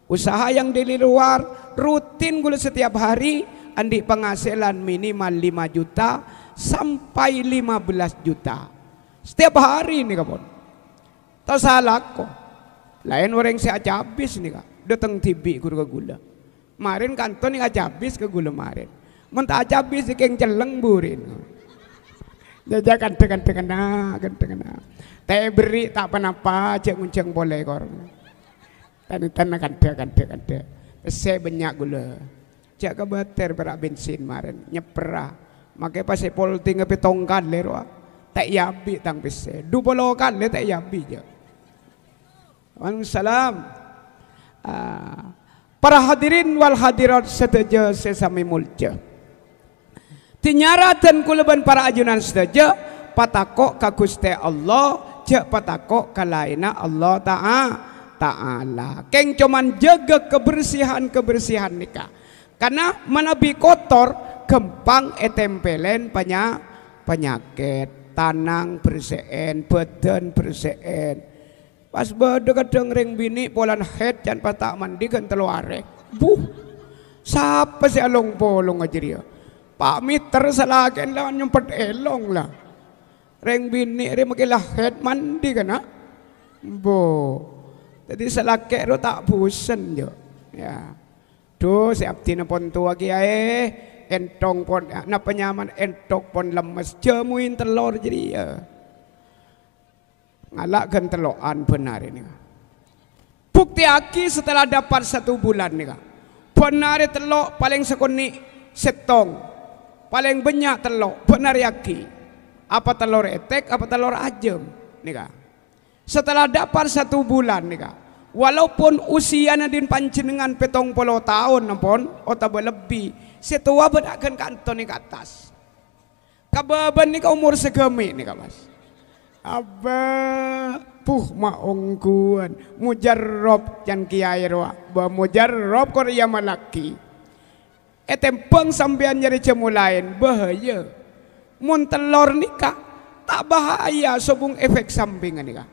Usaha yang di luar rutin gula setiap hari andi penghasilan minimal 5 juta sampai 15 juta. Setiap hari nih kapon. Tak salah kok. Lain orang saya habis nih kak. Datang tibi gula. Marin kanton nih habis ke gula marin. Mentah habis dikeng celeng burin. Jajakan kena. Teh beri tak apa cek ngunceng boleh kor. Tanah kanda. Saya banyak gula. Cek ke bater berak bensin marin nyepera. Makai pasai polting api tongkat lerwa. Tak yabi tang pese. 20 kali tak yabi je. Waalaikumsalam. Para hadirin wal hadirat sedaja sesami mulja. Tinyaratan kulaban para ajunan sedaja patakok ka Gusti Allah, cek patakok ka laina Allah Ta'ala. Keng cuman jaga kebersihan nikah. Karena manabi kotor gempang etempelen penyakit, tanang bersihin, badan bersihin. Pas bade kadang ring bini polan head jan patak mandi kan telu arek. Siapa si along polong aja dia. Pak Miter salakin lah nyempet elong lah. Ring bini ring makilah head mandi kan Jadi salake ro tak bosen jo. Ya. Do siap tina pon tua kiai entong pon na penyaman entok pon lemes jamuin telur jadi ya. Ngalakkan teloan benar ini. Bukti aki setelah dapat 1 bulan nih kak. Benar telok paling sekoni setong. Paling banyak telok benar yaki. Apa telur etek, apa telur ajem nih kak. Setelah dapat 1 bulan nih kak. Walaupun usia nadin panjenengan 70 tahun nampun atau lebih. Setua bedakan kanton nih ke atas. Kababan nih ke umur segemi nih kak mas. Abah maungkuan mujarrob jan kiai roa ba mujarrob Korea malaki etempeng sampean nyari cemulain bahaya mun telur nikah tak bahaya sobung efek samping nikah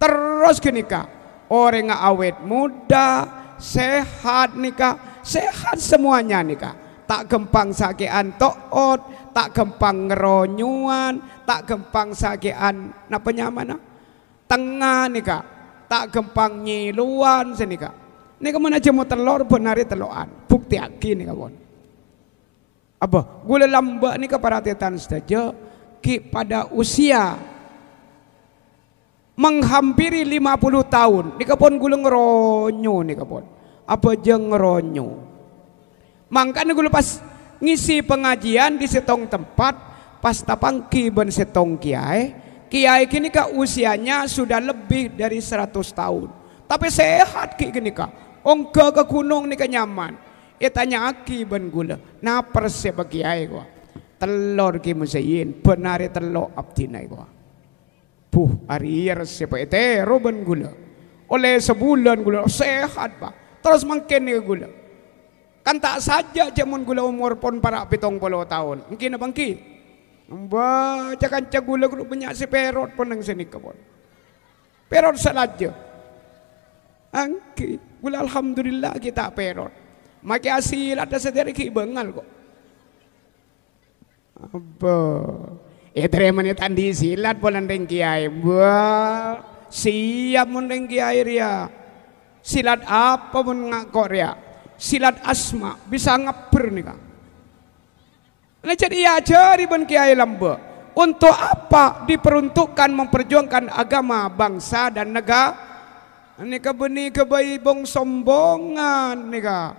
terus kenikah orang awet muda sehat nikah sehat semuanya nikah tak gempang sakian toot tak gempang ngeronyuan, tak gempang sakian napa nyaman tengah nika, tak gempang nyiluan senika. Nika mana jemu telur benari teloan, bukti aki nika pun. Apa? Gula lamba nika paratitan saja ki pada usia menghampiri 50 tahun. Nika pun gula ngeronyo nika pun. Apa jeng ngeronyo? Mangkana gula pas ngisi pengajian di setong tempat pas tapangki ben setong kiai kini kak usianya sudah lebih dari 100 tahun tapi sehat kini kak ongga ke gunung nih nyaman tanya aki ben gula na perseba kiai gua telur ki musayin benari telur abdina gua arier sepa etero ben gula oleh sebulan gula sehat pak terus makin nih gula. Kan tak saja jamun gula umur pon para 70 tahun. Mungkin abang ki. Baca kanca gula gula banyak si perot pon nang sini kapon. Perot salaja. Angki gula alhamdulillah kita perot. Maki asil ada sedari ki bengal kok. Apa? Terima ni tandi silat polan deng kiai. Siap mun deng kiai ria. Silat apa mun ngakok ria? Silat asma bisa ngeper nih kak. Nah jadi ajari ben kiai lamba. Untuk apa diperuntukkan memperjuangkan agama bangsa dan negara? Nika benih kebayi bong sombongan nika.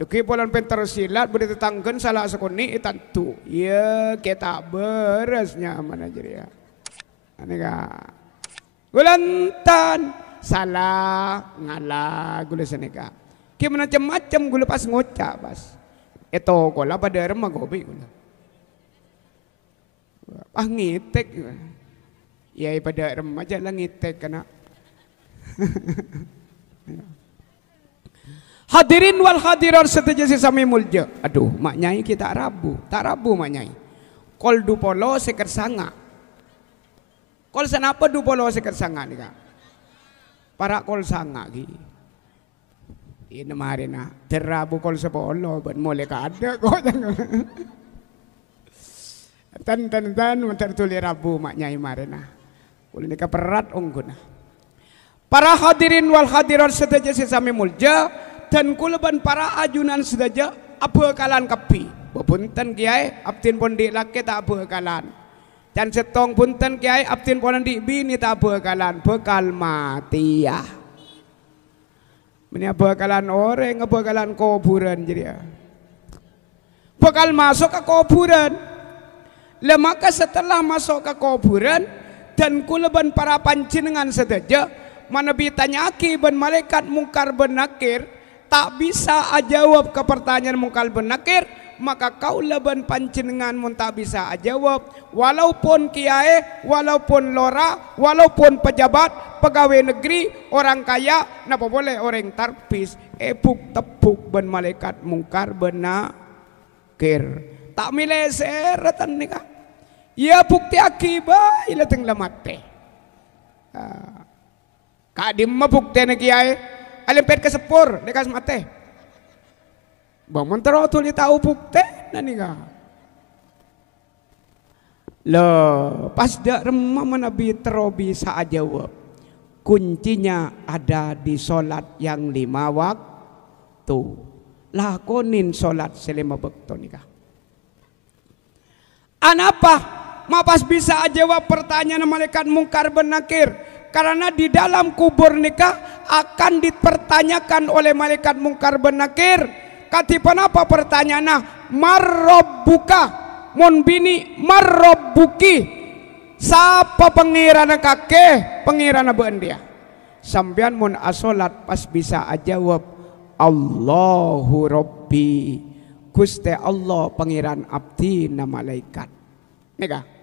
Duki polan pentar silat beri tetanggen salah sekoni itantu. Ya kita beresnya mana jadi ya. Nika gulantan salah ngalah gula senika. Kaya macam-macam gula pas ngocak pas. Ito ko la pada remah gobi gula. Ah ngitek. Ya pada remaja lah ngitek kena. Hadirin wal hadirat setuju sami mulja. Aduh, mak nyai kita rabu, tak rabu mak nyai. Kol dupolo seker sanga. Kol senapa dupolo seker sanga nih kak? Para kol sanga ki. Ini mari na terabu kol sepolo, ban mulai kada kok. Tan tertulis rabu mak nyai mari na. Kul ini keperat ongguna. Para hadirin wal hadirat sedaja sesami mulja dan kuleban para ajunan sedaja apa kalan kapi. Punten kiai abtin pon di laki tak apa kalan. Dan setong punten kiai abtin pon di bini tak apa kalan bekal mati ya. Ini bekalan orang bekalan kuburan jadi. Bekal masuk ke kuburan. Maka setelah masuk ke kuburan dan kuleban para pancingan sedaja mana bitanyaki ben malaikat mungkar ben nakir tak bisa ajawab ke pertanyaan mungkar ben nakir, maka kau leban pancingan mun tak bisa ajawab walaupun kiai, walaupun lora, walaupun pejabat, pegawai negeri, orang kaya, napa boleh orang tarpis epuk tepuk ben malaikat mungkar ben nakir tak milih seratan nikah. Ya bukti akibat ila teng lamate. Kak di bukti na kiai alimpet ke sepur dekas mate. Bang mentero tuli tahu bukti na nika. Lo pas dak remah Nabi terobi saat jawab. Kuncinya ada di solat yang 5 waktu. Lakonin solat selima waktu nika. Anapa? Mapas bisa jawab pertanyaan malaikat mungkar ben nakir karena di dalam kubur nikah akan dipertanyakan oleh malaikat mungkar ben nakir. Katipan apa pertanyaannya? Marrabbuka mun bini marrabbuki. Sapa pengirana kakek pengirana beun dia. Sampean mun asolat pas bisa jawab Allahu Rabbi. Gusti Allah pengiran abdi na malaikat. Nika.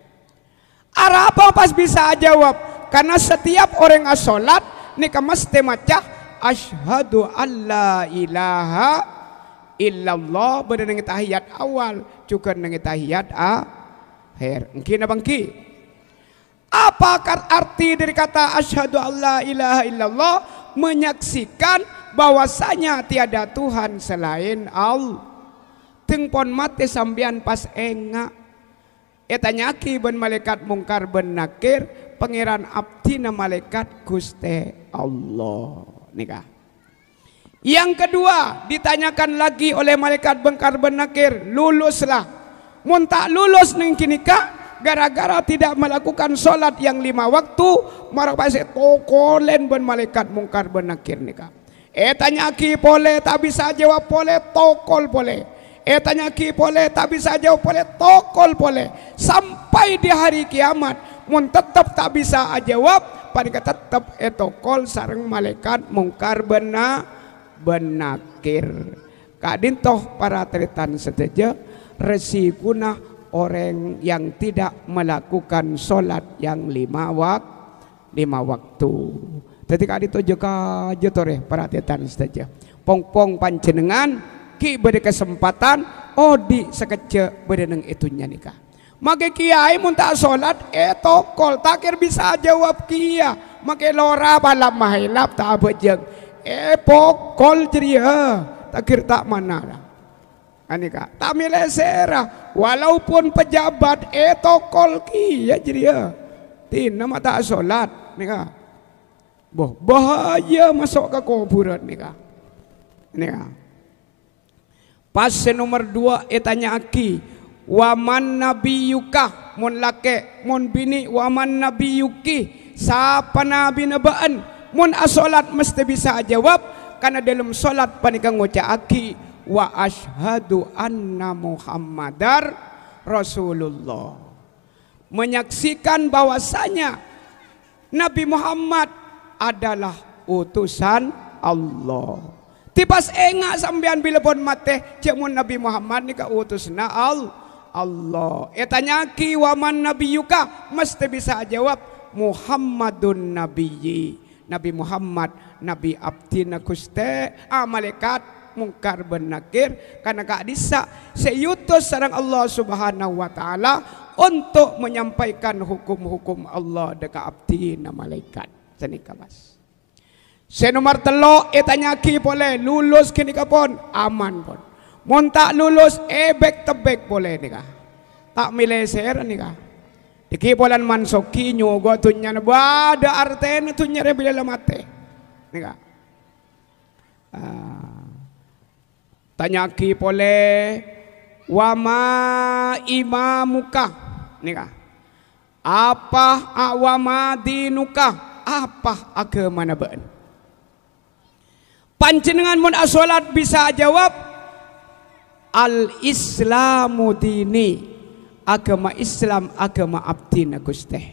Arah apa pas bisa jawab? Karena setiap orang asolat nika mesti maca asyhadu alla ilaha illallah pada nang tahiyat awal juga nang tahiyat akhir. Engki na bangki. Apa arti dari kata asyhadu alla ilaha illallah? Menyaksikan bahwasanya tiada Tuhan selain Allah. Tengpon mati sambian pas enga. Etanyaki ben malaikat mungkar ben nakir pangeran abdi na malaikat Gusti Allah. Nikah. Yang kedua ditanyakan lagi oleh malaikat mungkar ben nakir, luluslah. Mun tak lulus ning kinika gara-gara tidak melakukan solat yang 5 waktu, marah pasti tokolen ben malaikat mungkar ben nakir nikah. Tanyaki boleh tak bisa jawab boleh tokol boleh. Tanya ki boleh tak bisa jawab boleh tokol boleh sampai di hari kiamat mun tetap tak bisa jawab panika tetap tokol sareng malaikat mungkar benakir. Kadintoh para teritan seteja resikuna orang yang tidak melakukan solat yang 5 waktu. Ketika itu juga jotore para teritan seteja pong panjenengan ki beri kesempatan odi sekece bereneng itunya nikah. Maka kiai mun tak solat tokol takir bisa jawab kia. Maka lora balam mahilap tak bejeng pokol ceria takir tak mana lah. Anika tak milih serah walaupun pejabat tokol kia ceria. Tina mah tak solat nikah. Boh bahaya masuk ke kuburan nikah. Nikah. Pas nomor 2 tanya aki waman nabiyuka mun lake mun bini waman nabiyuki sapa nabi nabaan mun asolat mesti bisa jawab karena dalam solat panika ngoca aki wa asyhadu anna muhammadar rasulullah menyaksikan bahwasanya Nabi Muhammad adalah utusan Allah. Tipas enga sambian bila pon mate cemun Nabi Muhammad ni ka utus na Allah. Tanyaki waman nabiyuka, mesti bisa jawab Muhammadun nabiyyi. Nabi Muhammad, Nabi abdina Gusti, malaikat mungkar ben nakir karena kak disa seyutus sareng Allah Subhanahu wa taala untuk menyampaikan hukum-hukum Allah dekat abdina malaikat. Senika Mas. Nomor telo tanyaki boleh lulus kini kapon aman pun. Mun tak lulus back to back boleh nika. Tak mileser nika. Diki polan mansoki nyogo tunya na bada arten tunya re bila mate. Nika. Tanyaki pole wama imamuka. Nika. Apa awama dinuka? Apa agama nabaan? Panjenengan mun asolat bisa jawab al-islamu dini. Agama Islam, agama abdi na Gusti.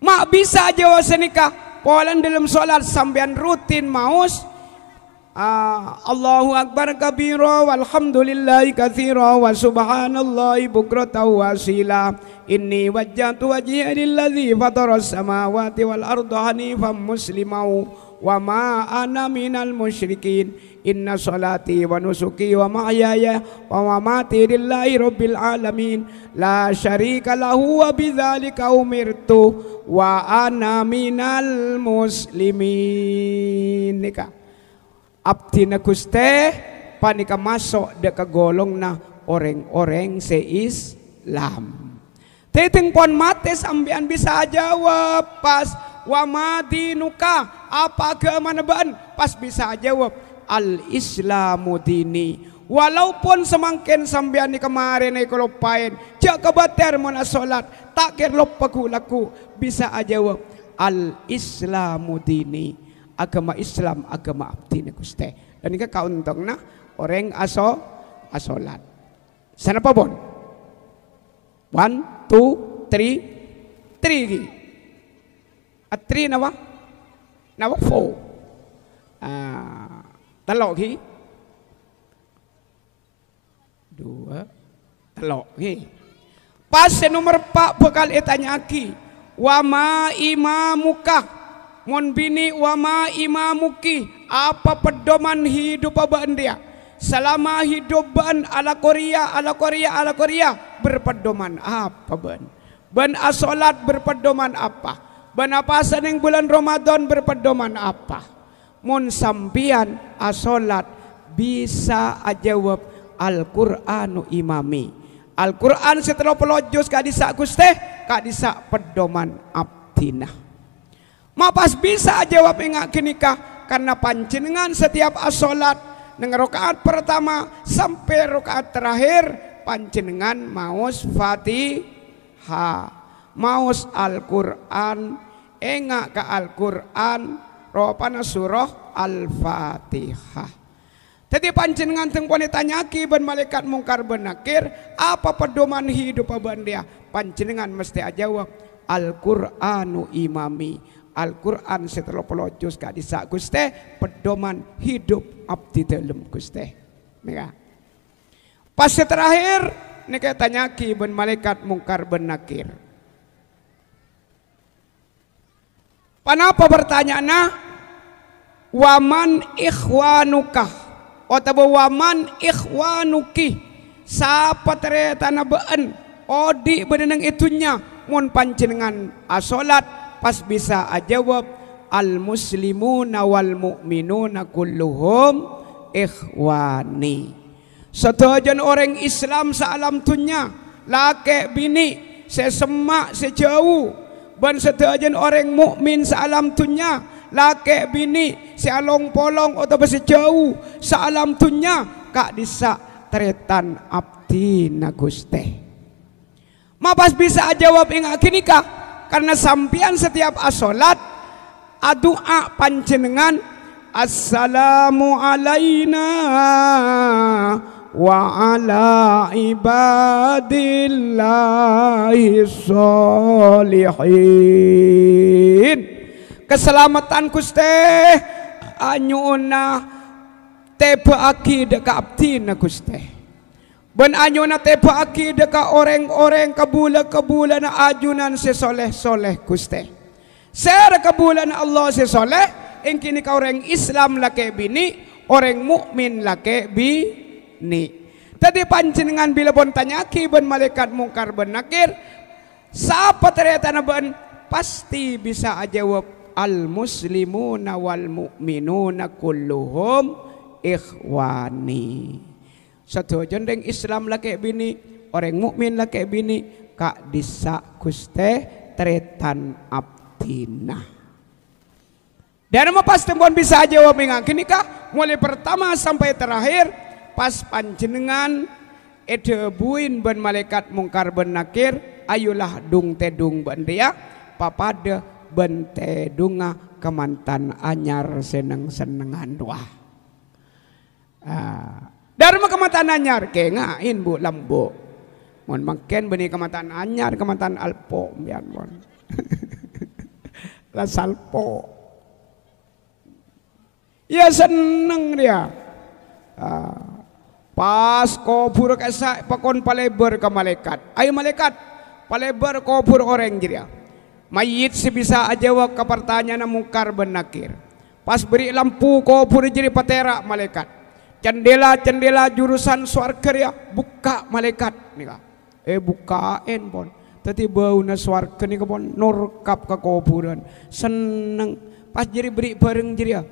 Mak bisa jawab senika. Polan dalam solat sambian rutin maus. Allahu Akbar kabira walhamdulillahi katsira wa subhanallahi bukratan wa asila. Inni wajjahtu wajhiya lilladzi fataras samawati wal arda hanifan muslimau wa ma ana minal musyrikin. Inna salati wa nusuki wa mahyaya wa mamati lillahi rabbil alamin la syarika lahu wa bidzalika umirtu wa ana minal muslimin. Nika abdi na Gusti panika masuk de kagolong na orang-orang se-Islam. Teteng pon mate sambian bisa jawab pas wa madinuka apa agama nabaan pas bisa jawab al-islamu dini. Walaupun semangkin sambian ni kemarin ay kulupain jak kabater mo na solat takir lopagulaku bisa ajawab al-islamu dini. Agama Islam agama abdi na Gusti. Dan ika kauntong na orang asolat. Sana pa bon? 1, 2, 3 at 3 nawa 4 telok ki 2 telok ki pas nomor 4 bekal itanyaki wama imamuka mon bini wama imamuki apa pedoman hidup abaan dia selama hidup ban ala Korea berpedoman apa ban asolat berpedoman apa ban apasan yang bulan Ramadan berpedoman apa. Mun sampian asolat bisa ajawab Al-Qur'anu imami. Al-Qur'an setelah pelojos kadisa Gusti kadisa pedoman abdina. Mapas bisa ajawab ingak kenikah karena panjenengan setiap asolat neng rakaat pertama sampai rakaat terakhir panjenengan maos Fatihah, maos Al-Qur'an, engak ke Al-Qur'an ropana surah Al-Fatihah. Jadi panjenengan tengkone tanyaki ben malaikat mungkar ben nakir apa pedoman hidup aban dia panjenengan mesti ajawab Al-Qur'anu imami. Al-Qur'an setelah pelojos gak disa Gusti pedoman hidup abdi dalem Gusti. Nika. Pas terakhir nika tanyaki ben malaikat mungkar ben nakir. Panapa bertanya waman ikhwanuka atau waman ikhwanuki sapa tereta nabaan odi benenang itunya mun panjenengan asolat pas bisa ajawab al muslimuna wal mu'minuna kulluhum ikhwani. Sedajan orang Islam saalam tunya laki bini sesemak sejauh ban sedajan orang mukmin saalam tunya laki bini sealong polong atau sejauh saalam tunya kak disa teretan abdi na Gusti. Mapas bisa jawab ingat kinika karena sampian setiap asolat adua panjenengan assalamu alaina wa ala ibadillahi sholihin. Keselamatan Gusti anyuna tebaaki deka abdi na Gusti. Ben anyo na tepaki deka orang-orang kabula na ajunan si soleh Gusti. Sera kabula na Allah si soleh, ing kini ka orang Islam lake bini, orang mukmin lake bini. Tadi panjenengan bila pun tanyaki ben malaikat mungkar ben nakir, siapa ternyata na ben pasti bisa jawab al muslimuna wal mu'minuna kulluhum ikhwani. Satu jendeng Islam lake bini, orang mukmin lake bini, kak disa Gusti tretan abdina. Dan pasti pun bisa jawab mengakini kak mulai pertama sampai terakhir pas panjenengan edebuin ben malaikat mungkar ben nakir, ayulah dung tedung ben dia papada ben tedunga kemantan anyar seneng-senengan doa. Dharma kemantan anyar kengain bu lambo. Mon makin beni kemantan anyar kemantan alpo bian mon. La salpo. Ya seneng dia. Pas kubur kesa pakon paleber ke malaikat. Ayo malaikat paleber kubur orang dia. Mayit sebisa ajawab ke pertanyaan mungkar ben nakir. Pas beri lampu kubur jadi patera malaikat. Cendela jurusan swarga ya buka malaikat nih kak. Bukain pon. Tadi bau na swarga nih pon norkap ke kuburan. Seneng. Pas jadi beri bareng jadi ya.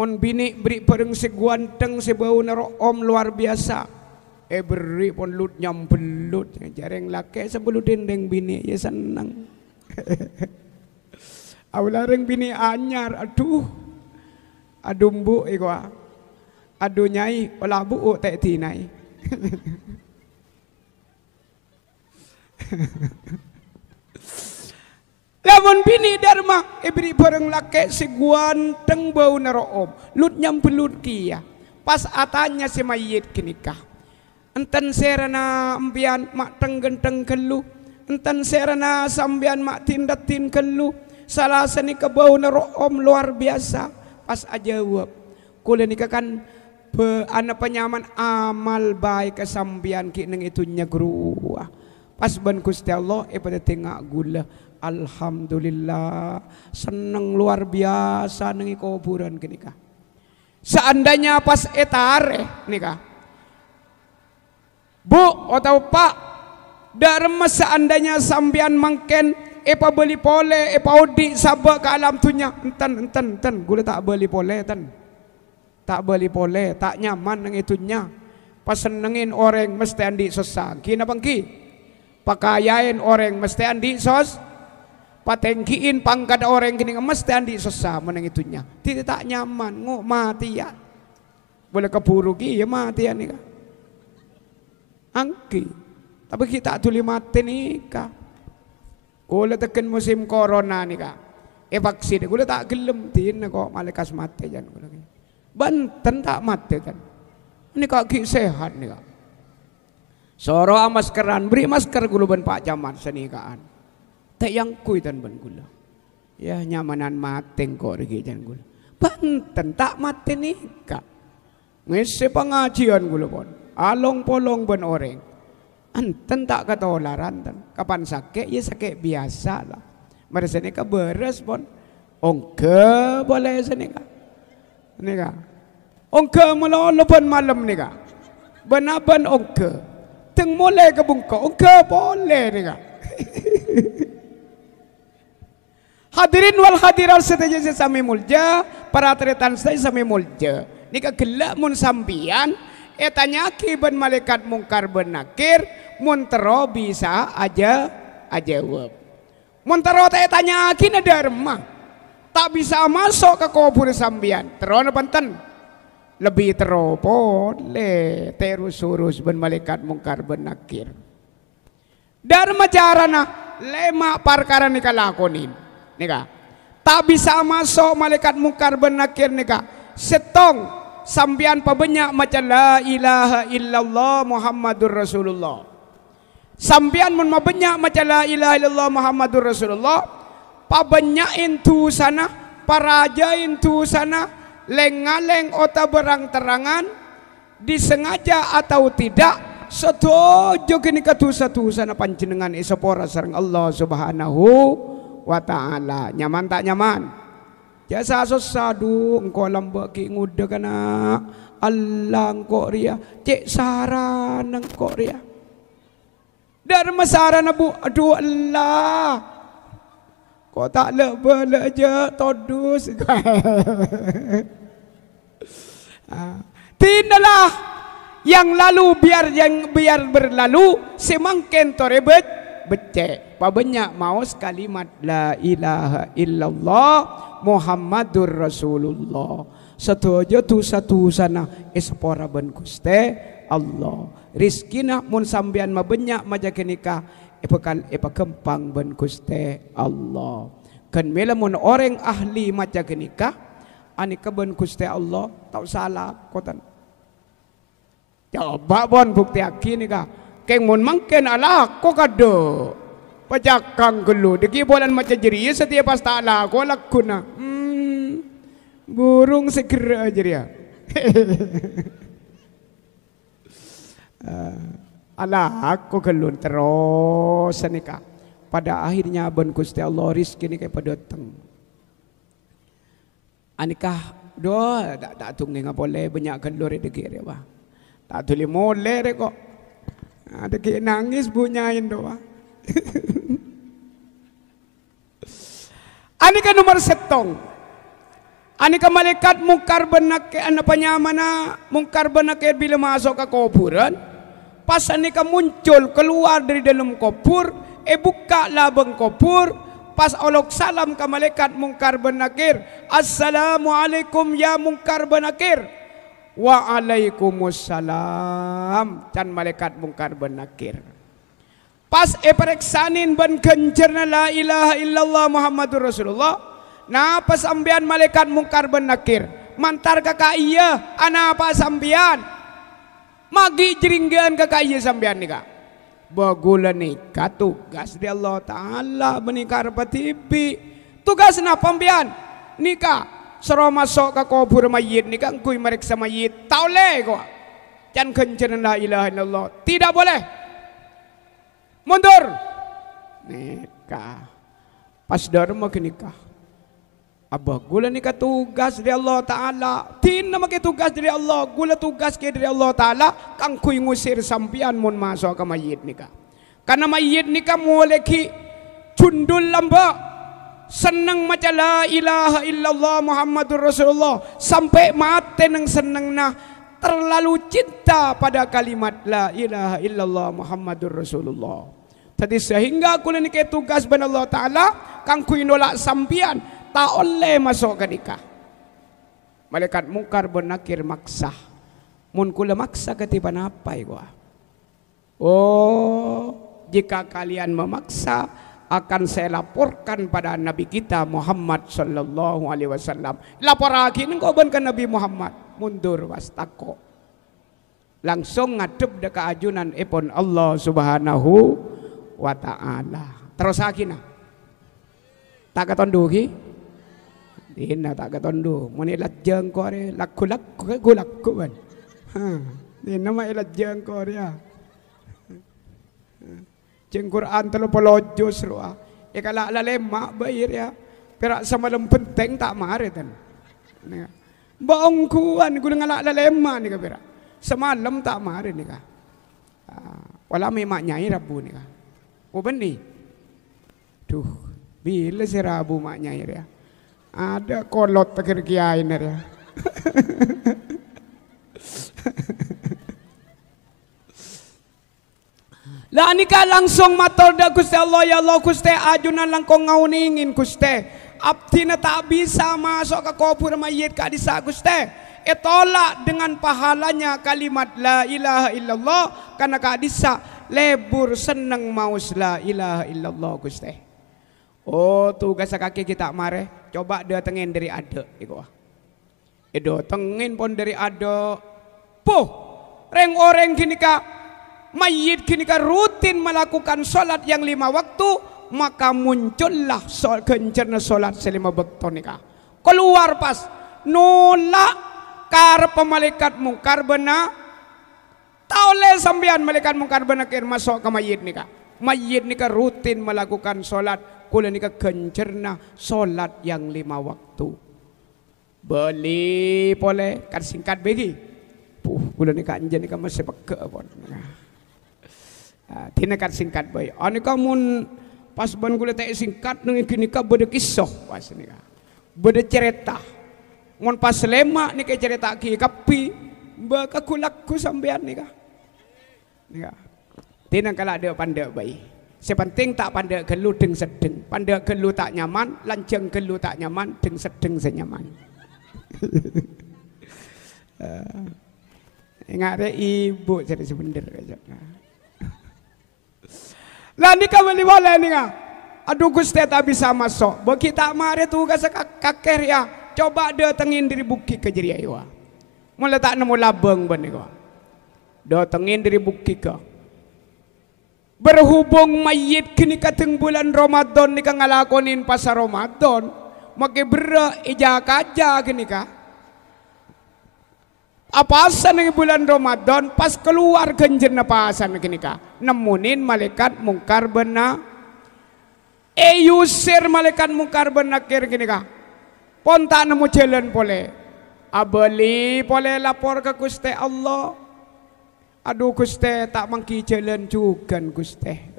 Mon bini beri bareng seguanteng sebau na om luar biasa. Beri pon lut nyambelut. Jareng laki sebelum dendeng bini ya seneng. Awlareng bini anyar. Aduh bu ikwa. Aduh nyai olah bu tak tinai. Lamun bini dharma beri bareng laki si guanteng bau naroom lut nyambelut kia pas atanya si mayit kinikah enten serana ambian mak tenggenteng kelu enten serana sambian mak tindatin kelu salah seni ke bau naroom luar biasa pas ajawab kula nikah kan anak penyaman amal baik kesambian ki neng itu nyagruah pas ban Gusti Allah pada tengak gula alhamdulillah seneng luar biasa neng kuburan kenikah seandainya pas etare nikah bu atau pak dharma seandainya sambian mangken beli pole odi sabak ke alam tunya enten gula tak beli pole tak beli pole, tak nyaman nang itunya. Pas senengin orang mesti andi sesang. Kina bangki. Pakayain orang mesti andi sos. Patengkiin pangkat orang kini mesti andi sesang menang itunya. Tidak tak nyaman, ngok mati ya. Boleh keburu ki ya mati ya nika. Angki. Tapi kita tuli mati nika. Kula teken musim corona nika. Vaksin kula tak gelem tin kok malaikat mati jan kula. Banten tak mati kan. Ini kaki sehat nih kak. Soro maskeran beri masker gula ben Pak Camat senikaan. Tak yang kui dan ben gula. Ya nyamanan mateng kok regi jan gula. Banten tak mati nih kak. Ngisi pengajian gula pon. Along polong ben orang. Anten tak ketolaran tan. Kapan sakit ya sakit biasa lah. Merasa nih beres pon. Ongke boleh seni kak. Nika, ongke melolo pun malam nika, benaban ongke, teng mulai kebungka, ongke boleh nika. Hadirin wal hadirat setuju sami mulja, para tretan saya sami mulja. Nika gelak mun sambian, tanyaki ben malaikat mungkar ben nakir, mun tero bisa aja jawab. Mun tero tanyaki na dharma. Tak bisa masuk ke kubur sambian. Terono panten. Lebih teropole. Terus-urus ben malaikat mungkar ben nakir. Dharma carana lema perkara nika lakonin. Nika. Tak bisa masuk malaikat mungkar ben nakir nika. Setong sambian pabanyak macam la ilaha illallah Muhammadur Rasulullah. Sambian mun mabanyak macam la ilaha illallah Muhammadur Rasulullah. Pabanyain tu sana, parajain tu sana, lengaleng ota berang terangan, disengaja atau tidak, setuju kini katusa-tusa na panjenengan isapora sareng Allah Subhanahu wa ta'ala. Nyaman tak nyaman? Jasa sosadu engkau lambak ki nguda kana Allah engkau ria cek saran engkau ria dharma saran abu aduh Allah kau tak lebih je todus tidaklah yang lalu biar berlalu semangken torebet becek pabanyak maus kalimat la ilaha illallah Muhammadur Rasulullah setuju tu satu sana espora ben Gusti Allah rizkina mun sambian mabanyak majakenika epa kempang ben Gusti Allah kan mela mun orang ahli majakenika ani keben Gusti Allah tak salah kotan coba bon bukti aki nika keng mun mangken ala ko kado pajakang gelu deki bolan maca jeria setiap pas ta'ala ko lakuna burung segera jeria ala aku gelun terus nika pada akhirnya ben Gusti Allah rizki nika pada datang anikah do tak tunggu ngapole banyak gelur deki re ba tak tuli mole re kok ada ki nangis bunyain doa anika nomor setong anika malaikat mungkar benake ana panyamana mungkar benake bila masuk ke kuburan pas anika muncul keluar dari dalam kubur buka labang kubur pas olok salam ke malaikat mungkar benakir assalamualaikum ya mungkar benakir waalaikumsalam can malaikat mungkar benakir pas pereksanin ban kencerna la ilaha illallah Muhammadur Rasulullah na pas sambian malaikat mungkar ben nakir mantar kakak iya ana apa sambian magi jeringgan kakak iya sambian nika bagula nika tugas di Allah Ta'ala menikar patibi tugas na pambian nika sero masuk ke kubur mayit nika ngkuy meriksa mayit taule ko can kencerna la ilaha illallah tidak boleh mundur nikah pas dharma kenikah abah gula nikah tugas dari Allah Ta'ala tina make tugas dari Allah gula tugas ke dari Allah Ta'ala kang kuy ngusir sampian mun masuk ke mayit nikah karena mayit nikah muleki cundul lamba senang maca la ilaha illallah Muhammadur Rasulullah sampai mati nang senang nah terlalu cinta pada kalimat la ilaha illallah Muhammadur Rasulullah. Tadi sehingga aku ni ke tugas ban Allah Ta'ala kang ku nolak sampian tak oleh masuk ke nikah. Malaikat mungkar benakir maksa. Mun kula maksa ketiban apa gua? Oh, jika kalian memaksa akan saya laporkan pada Nabi kita Muhammad sallallahu alaihi wasallam. Lapor lagi engkau ban ke Nabi Muhammad. Mundur wastako langsung ngadep deka ajunan epon Allah Subhanahu wa Ta'ala terus hakina tak ketondu ki dina tak ketondu muni lajeng kore laku ban dina ma lajeng kore ya jeng Quran telo polojos roa kala lalemak bayir ya perak samalam penting tak mare tan baong kuan gula ngalak lalema ni kapira semalam tak mari ni ka wala may maknyai rabu ni ka o bani tuh bila si rabu maknyai ya ada kolot takir kiai na ya lah ni ka langsung matol da Gusti Allah ya Allah Gusti ajunan lang ko ngauningin Gusti abdi na tak bisa masuk ke kubur mayit ka disa Gusti tolak dengan pahalanya kalimat la ilaha illallah karena ka disa lebur seneng maus la ilaha illallah Gusti oh tugas kaki kita mare coba datengin dari ada iko edo tengin pon dari ada puh reng orang gini ka mayit gini ka rutin melakukan sholat yang 5 waktu maka muncullah kencerna solat selima bekto nikah keluar pas nolak kar malaikat mungkar bena Taule sambian malaikat mungkar benakir masuk ke mayit nika. Mayit nika rutin melakukan solat. Kula nika gencerna solat yang 5 waktu. Beli boleh kan singkat begi. Kula nika anjen nika masih peke pon. Tina kan singkat bae. Anika mun pas ban kula teh singkat nang iki nika bede kisah pas nika. Bede cerita. Mun pas lema nika cerita ki kapi baka kulaku sampean nika. Nika. Tina kala ada pandai bae. Sepenting tak pandai gelu deng sedeng. Pandai gelu tak nyaman, lanceng gelu tak nyaman, deng sedeng senyaman. Ingat ibu jadi sebener aja. Lah ni kembali boleh ni kan? Aduh Gusti tak bisa masuk. Bagi tak mari tugas kakek ya. Coba datengin dari bukit ke Jeria Iwa. Mula tak nemu labeng ban ni kau. Datengin dari bukit ke. Berhubung mayit kini kateng bulan Ramadan ni kan ngalakonin pasar Ramadan. Maka berak ija kaja kini kah? Apa asan ng bulan Ramadan pas keluar genjer na paasan kini kah? Nemunin malaikat mungkar bena. Yusir malaikat mungkar bena kir kini kah? Ponta nemu jalan pole. Abeli pole lapor ke Gusti Allah. Aduh Gusti tak mangki jalan juga Gusti.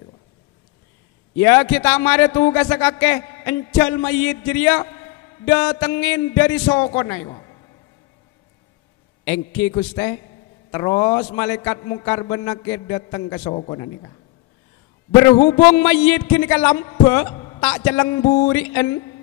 Ya kita mari tugas kakek encal mayit jeria datengin dari sokona yo. Engki Gusti terus malaikat mungkar benakir datang ke sokona nika. Berhubung mayit kini ka lampe tak celeng burien.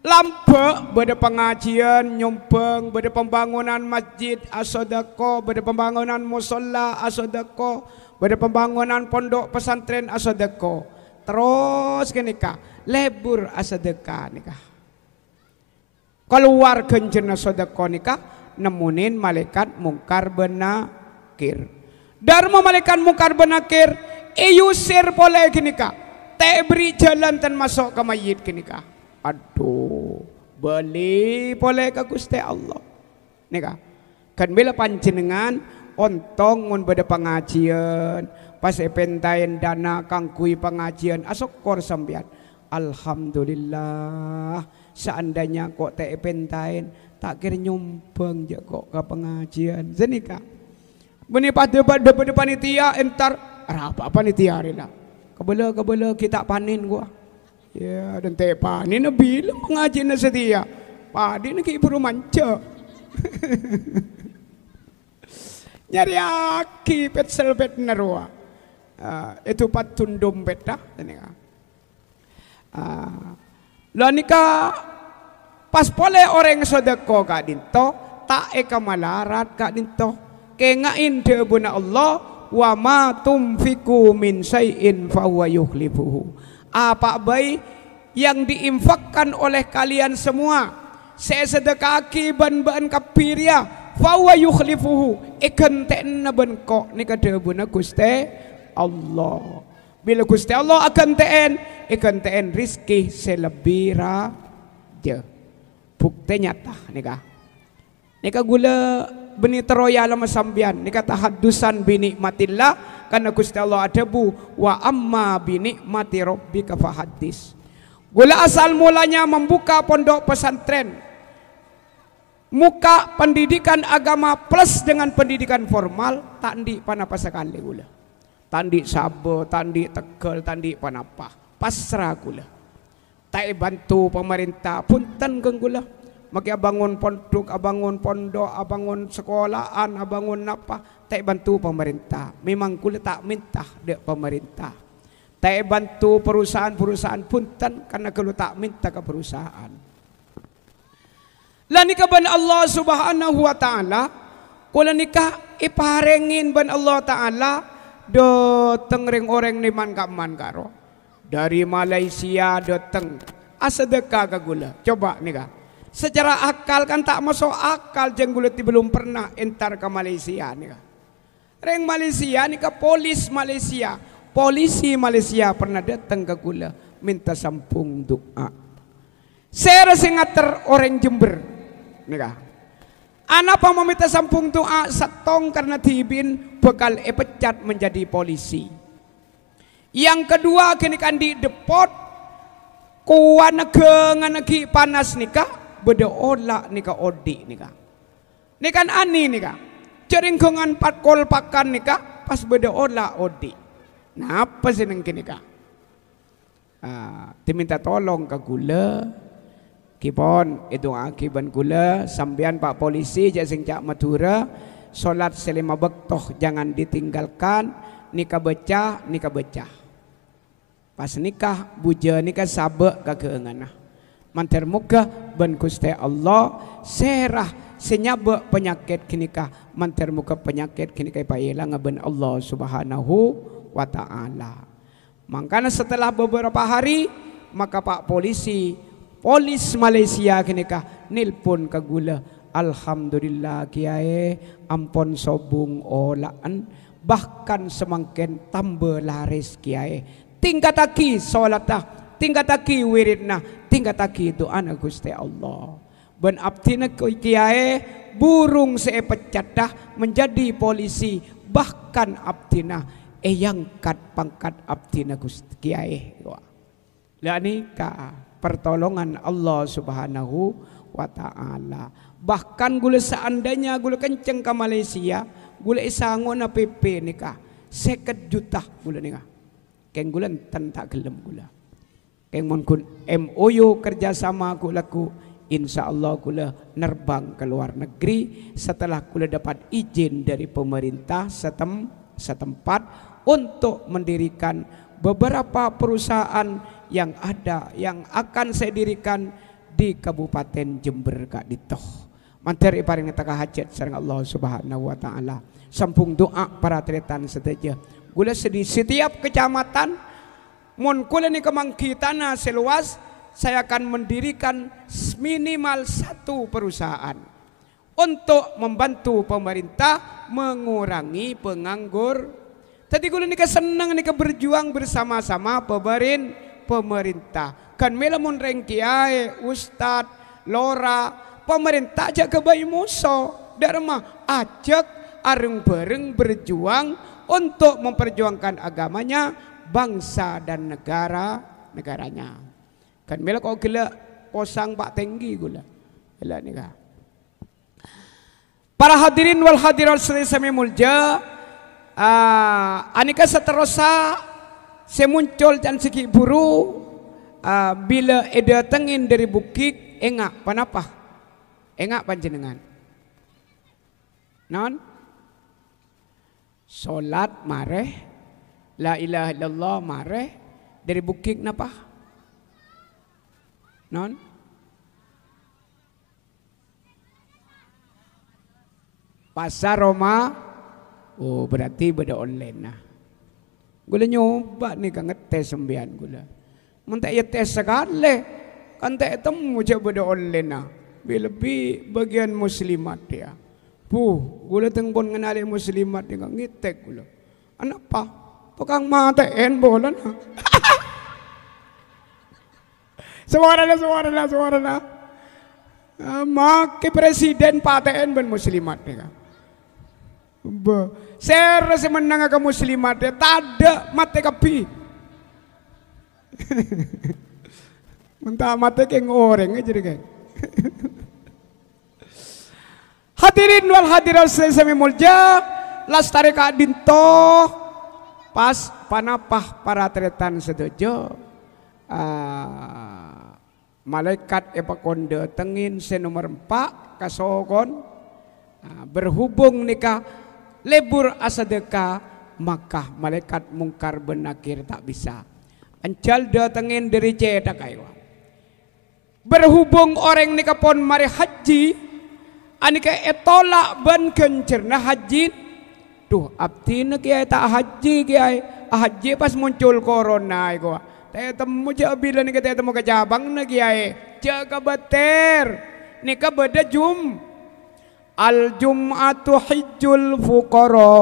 Lampe beda pengajian nyumbang, beda pembangunan masjid asodako, beda pembangunan musola asodako, beda pembangunan pondok pesantren asodako. Terus kenika lebur asodaka nikah. Keluar genjena sodako nikah nemunin malaikat mungkar benakir. Dharma malaikat mungkar benakir yusir boleh kenika. Tak beri jalan dan masuk ke mayit kenika. Aduh, beli boleh ke Gusti Allah. Nika, kan bila panjenengan ontong mun beda pengajian, pas pentain dana kangkui pengajian, asokor sampean. Alhamdulillah, seandainya kok teh pentain, tak kira nyumbang je kok ke pengajian. Zenika, beni pada panitia entar, apa panitia rela? Kebela kita panin gua. Ya dan tepa ni nabi lah mengaji na setia. Padi nak ibu manca. Nyari aki petsel pet narua. Itu patun dompet dah. Lanika pas pole orang sedekah kak dinto tak eka malarat kak dinto. Kengain debuna Allah wa ma tumfiku min syai'in fa huwa yukhlifuhu. Apa baik yang diinfakkan oleh kalian semua sesedekaki ban-ban kapiria fawa yukhlifuhu ikan te'na ban kok ni kada buna Gusti Allah. Bila Gusti Allah akan ikan te'en rizki selebira je. Bukti nyata nika gula beni teroya lama sambian nika tahaddusan binikmatillah. Karena Gusti Allah adabu wa amma binikmati rabbika fahaddis. Gula asal mulanya membuka pondok pesantren. Muka pendidikan agama plus dengan pendidikan formal tandi panapa sekali gula. Tandi Sabo, tandi Tegal, tandi panapa. Pasrah gula. Tak bantu pemerintah punten keng gula. Maka abangun pondok, abangun sekolahan, abangun apa, tak bantu pemerintah. Memang kula tak minta dek pemerintah. Tak bantu perusahaan-perusahaan punten karena kalau tak minta ke perusahaan. Lah nikah ban Allah Subhanahu wa taala, kula nikah iparengin ban Allah taala do tengring orang niman kaman karo. Dari Malaysia datang asedekah ka gula. Coba nikah. Secara akal kan tak masuk akal jenggulati belum pernah entar ke Malaysia nih. Reng Malaysia nih ke polisi Malaysia pernah datang ke gula minta sampung doa. Saya rasa ngater orang Jember nih. Anak pamamita sampung doa setong karena tibin bekal pecat menjadi polisi. Yang kedua kini kan di depot kuana genganagi panas nikah beda olah nikah odi nikah. Nikan ani nikah. Ceringkongan patkol pakan nikah pas beda olah odi. Nah apa sih neng kini kah? Diminta tolong ke gula. Kipon itu akiban gula sambian Pak Polisi jasing cak Madura solat selima bektoh jangan ditinggalkan nikah becah pas nikah buja nikah sabe kageunganna manter muga ben Gusti Allah serah senyabe penyakit kinikah manter muga penyakit kinikah pailang ben Allah Subhanahu wa taala. Makanya setelah beberapa hari maka Pak Polisi Polis Malaysia kenika nilpun ke gula. Alhamdulillah kiai ampun sobung olaan bahkan semangken tambah laris kiai. Tingkataki solatah, tingkataki wiridna, tingkataki doa Gusti Allah. Ben abdina kiai burung seepecatah menjadi polisi bahkan abdina yangkat pangkat abdina Gusti kiai. Lah ni ka pertolongan Allah Subhanahu wa taala. Bahkan gula seandainya gula kenceng ke Malaysia, gula isango na PP nikah 50 juta gula nikah. Keng gula enten tak gelem gula. Keng mun kun MOU kerjasama gula ku insyaallah gula nerbang ke luar negeri setelah gula dapat izin dari pemerintah setempat untuk mendirikan beberapa perusahaan yang ada yang akan saya dirikan di Kabupaten Jember Kak Ditoh. Manteri paring taka hajat sareng Allah Subhanahu wa taala. Sampung doa para tretan sedaja. Gula sedih setiap kecamatan mun kula ni kemangkitana seluas saya akan mendirikan minimal 1 perusahaan untuk membantu pemerintah mengurangi penganggur. Tadi gula ni senang ni berjuang bersama-sama pemerintah kan melamun reng kiai ustad lora pemerintah aja ke bayi muso dharma ajak areng bareng berjuang untuk memperjuangkan agamanya bangsa dan negaranya kan mela kok gila posang Pak Tenggi gula gila nika. Para hadirin wal hadirat sami mulja anika seterusnya saya muncul dan segi buru bila datengin dari bukit engak panapa engak panjenengan non solat mareh la ilaha illallah mareh dari bukit napa non pasar Roma oh berarti beda online nah gula nyoba nih kan ngetes sembian gula. Mentak ya tes sekali. Kan tak temu coba dah online nah. Lebih bagian muslimat dia. Gula tengpon ngenali muslimat dia kan ngitek gula. Anak apa? Tukang matain bola nah. Suara. Maki presiden paten ben muslimat dia kan. Saya semenang ke muslimat dia tada mate kapi. Mentah mate keng orang aja deh. Hadirin wal hadirat sami mulja lastari Kak Dinto pas panapah para tretan sedojo malaikat epakonde tengin senomor 4 kasogon berhubung nikah lebur asadeka maka malaikat mungkar benakir tak bisa ancal datengin dari cedak ayo berhubung orang ni kapon mari haji anika etolak ban kencerna haji tuh abdi na kiai tak haji kiai haji pas muncul corona iko teh temu je bila ni teh temu ke cabang na kiai jaga beter nika beda al jum'atu hijjul fuqara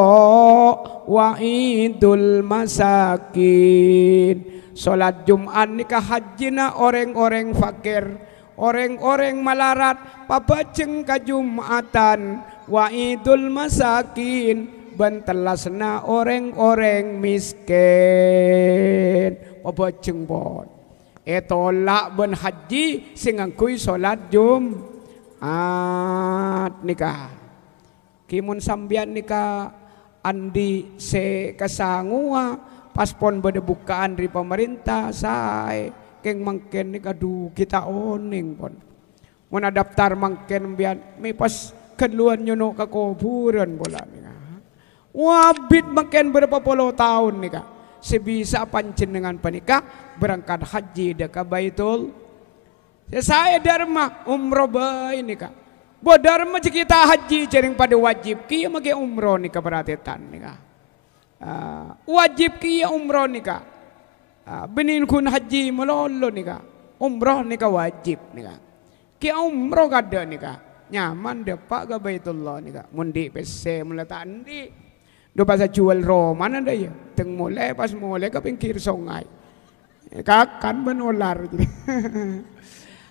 wa idul masakin. Salat Jumat nikah hajina orang-orang fakir, Orang-orang malarat papaceng ka Jumatan wa idul masakin bentelasna orang-orang miskin. Papaceng bon. Tolak ben haji sing angkuy salat Jumat nikah. Kimun sambian nikah andi se kasangua paspon bade bukaan dari pemerintah saya keng mangken ni kadu kita oning pon mun daftar mangken bian me pas keluar nyono ka kuburan bola ni wabit mangken berapa puluh tahun ni ka sebisa panjenengan panika berangkat haji de ka Baitul saya dharma umroh bae ni ka bo dharma kita haji jaring pada wajib kieu make umroh ni ka beratetan ni ka wajib kieu umroh ni ka benin kun haji melolo nika umroh nika wajib nika ki umroh kada nika nyaman depak ke Baitullah nika mundi pese meletak andi do pas jual roman ada ya teng mulai pas mulai ke pinggir sungai kakan benular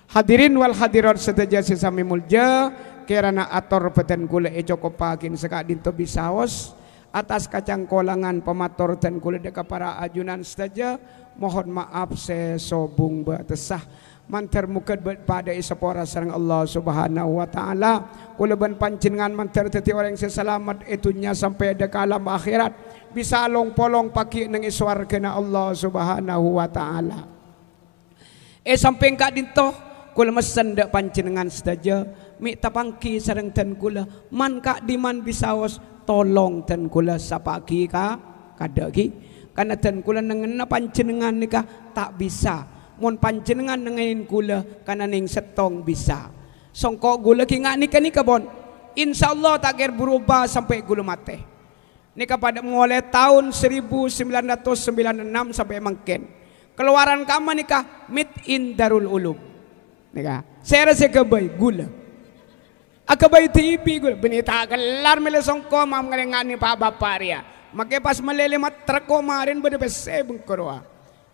hadirin wal hadirat sedaja sesami mulja kirana ator peten kula cukup pagin sekak dinto bisaos atas kacang kolangan pemator dan kula deka para ajunan saja mohon maaf sesobung batesah manter mukad pada isapora sareng Allah Subhanahu wa taala kula ban panjenengan manter teti orang seselamat itunya sampai ada alam akhirat bisa long polong paki nang iswargana Allah Subhanahu wa taala sampai ka dinto kula mesen dak panjenengan saja mi tapangki sareng dan kula man ka diman bisaos tolong dan kula sapaki ka kadagi karena dan kula nengena panjenengan nikah tak bisa mun panjenengan nengenin kula karena ning setong bisa songko gula ki ngak nikah bon insyaallah tak kira berubah sampai gula mate nikah pada mulai tahun 1996 sampai mangken keluaran kama nikah mit in Darul Ulum nikah saya rasa kebay gula akabay TV gula benita gelar mele songko mam ngalengani pa bapak ria make pas malelemat trako marin bade bese bengkorwa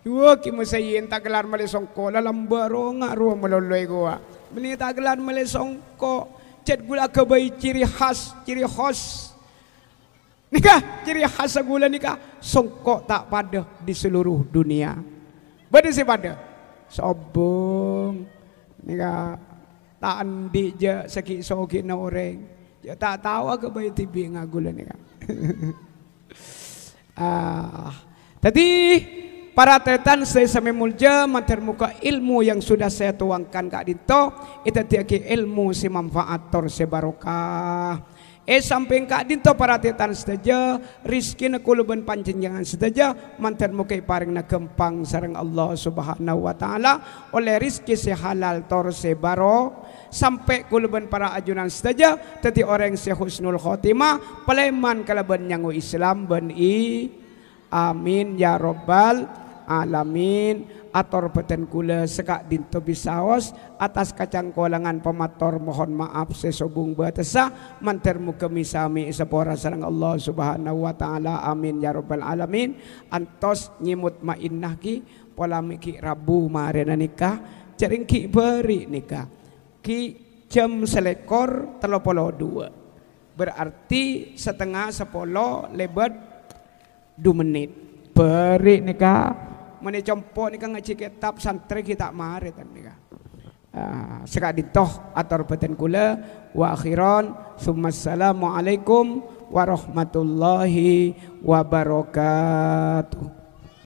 yo ki musayin tagelar male songko lalam baro ngaru meloloy goa beni tagelar male songko cet gula kabay ciri khas nikah ciri khas gula nikah songko tak pada di seluruh dunia bade si pada sobong nikah tak andi je saki soki na orang ya tak tahu kabay tibi ngagula nikah tadi para tretan saya sampai mulja mater muka ilmu yang sudah saya tuangkan kak dinto itu tiaki ilmu si manfaator si barokah sampai kak dinto para tretan saja rizki na kuluban panjenengan saja mater muka paring na gempang sareng Allah Subhanahu wa taala oleh rizki si halal tor si barokah sampai kuluban para ajunan saja tadi orang si husnul khotimah paleman kalaban nyangu Islam ben amin ya rabbal alamin ator peten kula sekak dinto bisaos atas kacang kolangan pemator mohon maaf sesobung batesa manter muka misami sepora sareng Allah Subhanahu wa taala amin ya rabbal alamin antos nyimut mainah ki polamiki Rabu marena nikah jaring ki beri nikah ki jam selekor 32 berarti setengah 10 lebat 2 menit beri nikah mene compo nikah ngaji kitab santri kita mare tan nikah sekak ditoh atur beten kula wa akhiran assalamualaikum warahmatullahi wabarakatuh.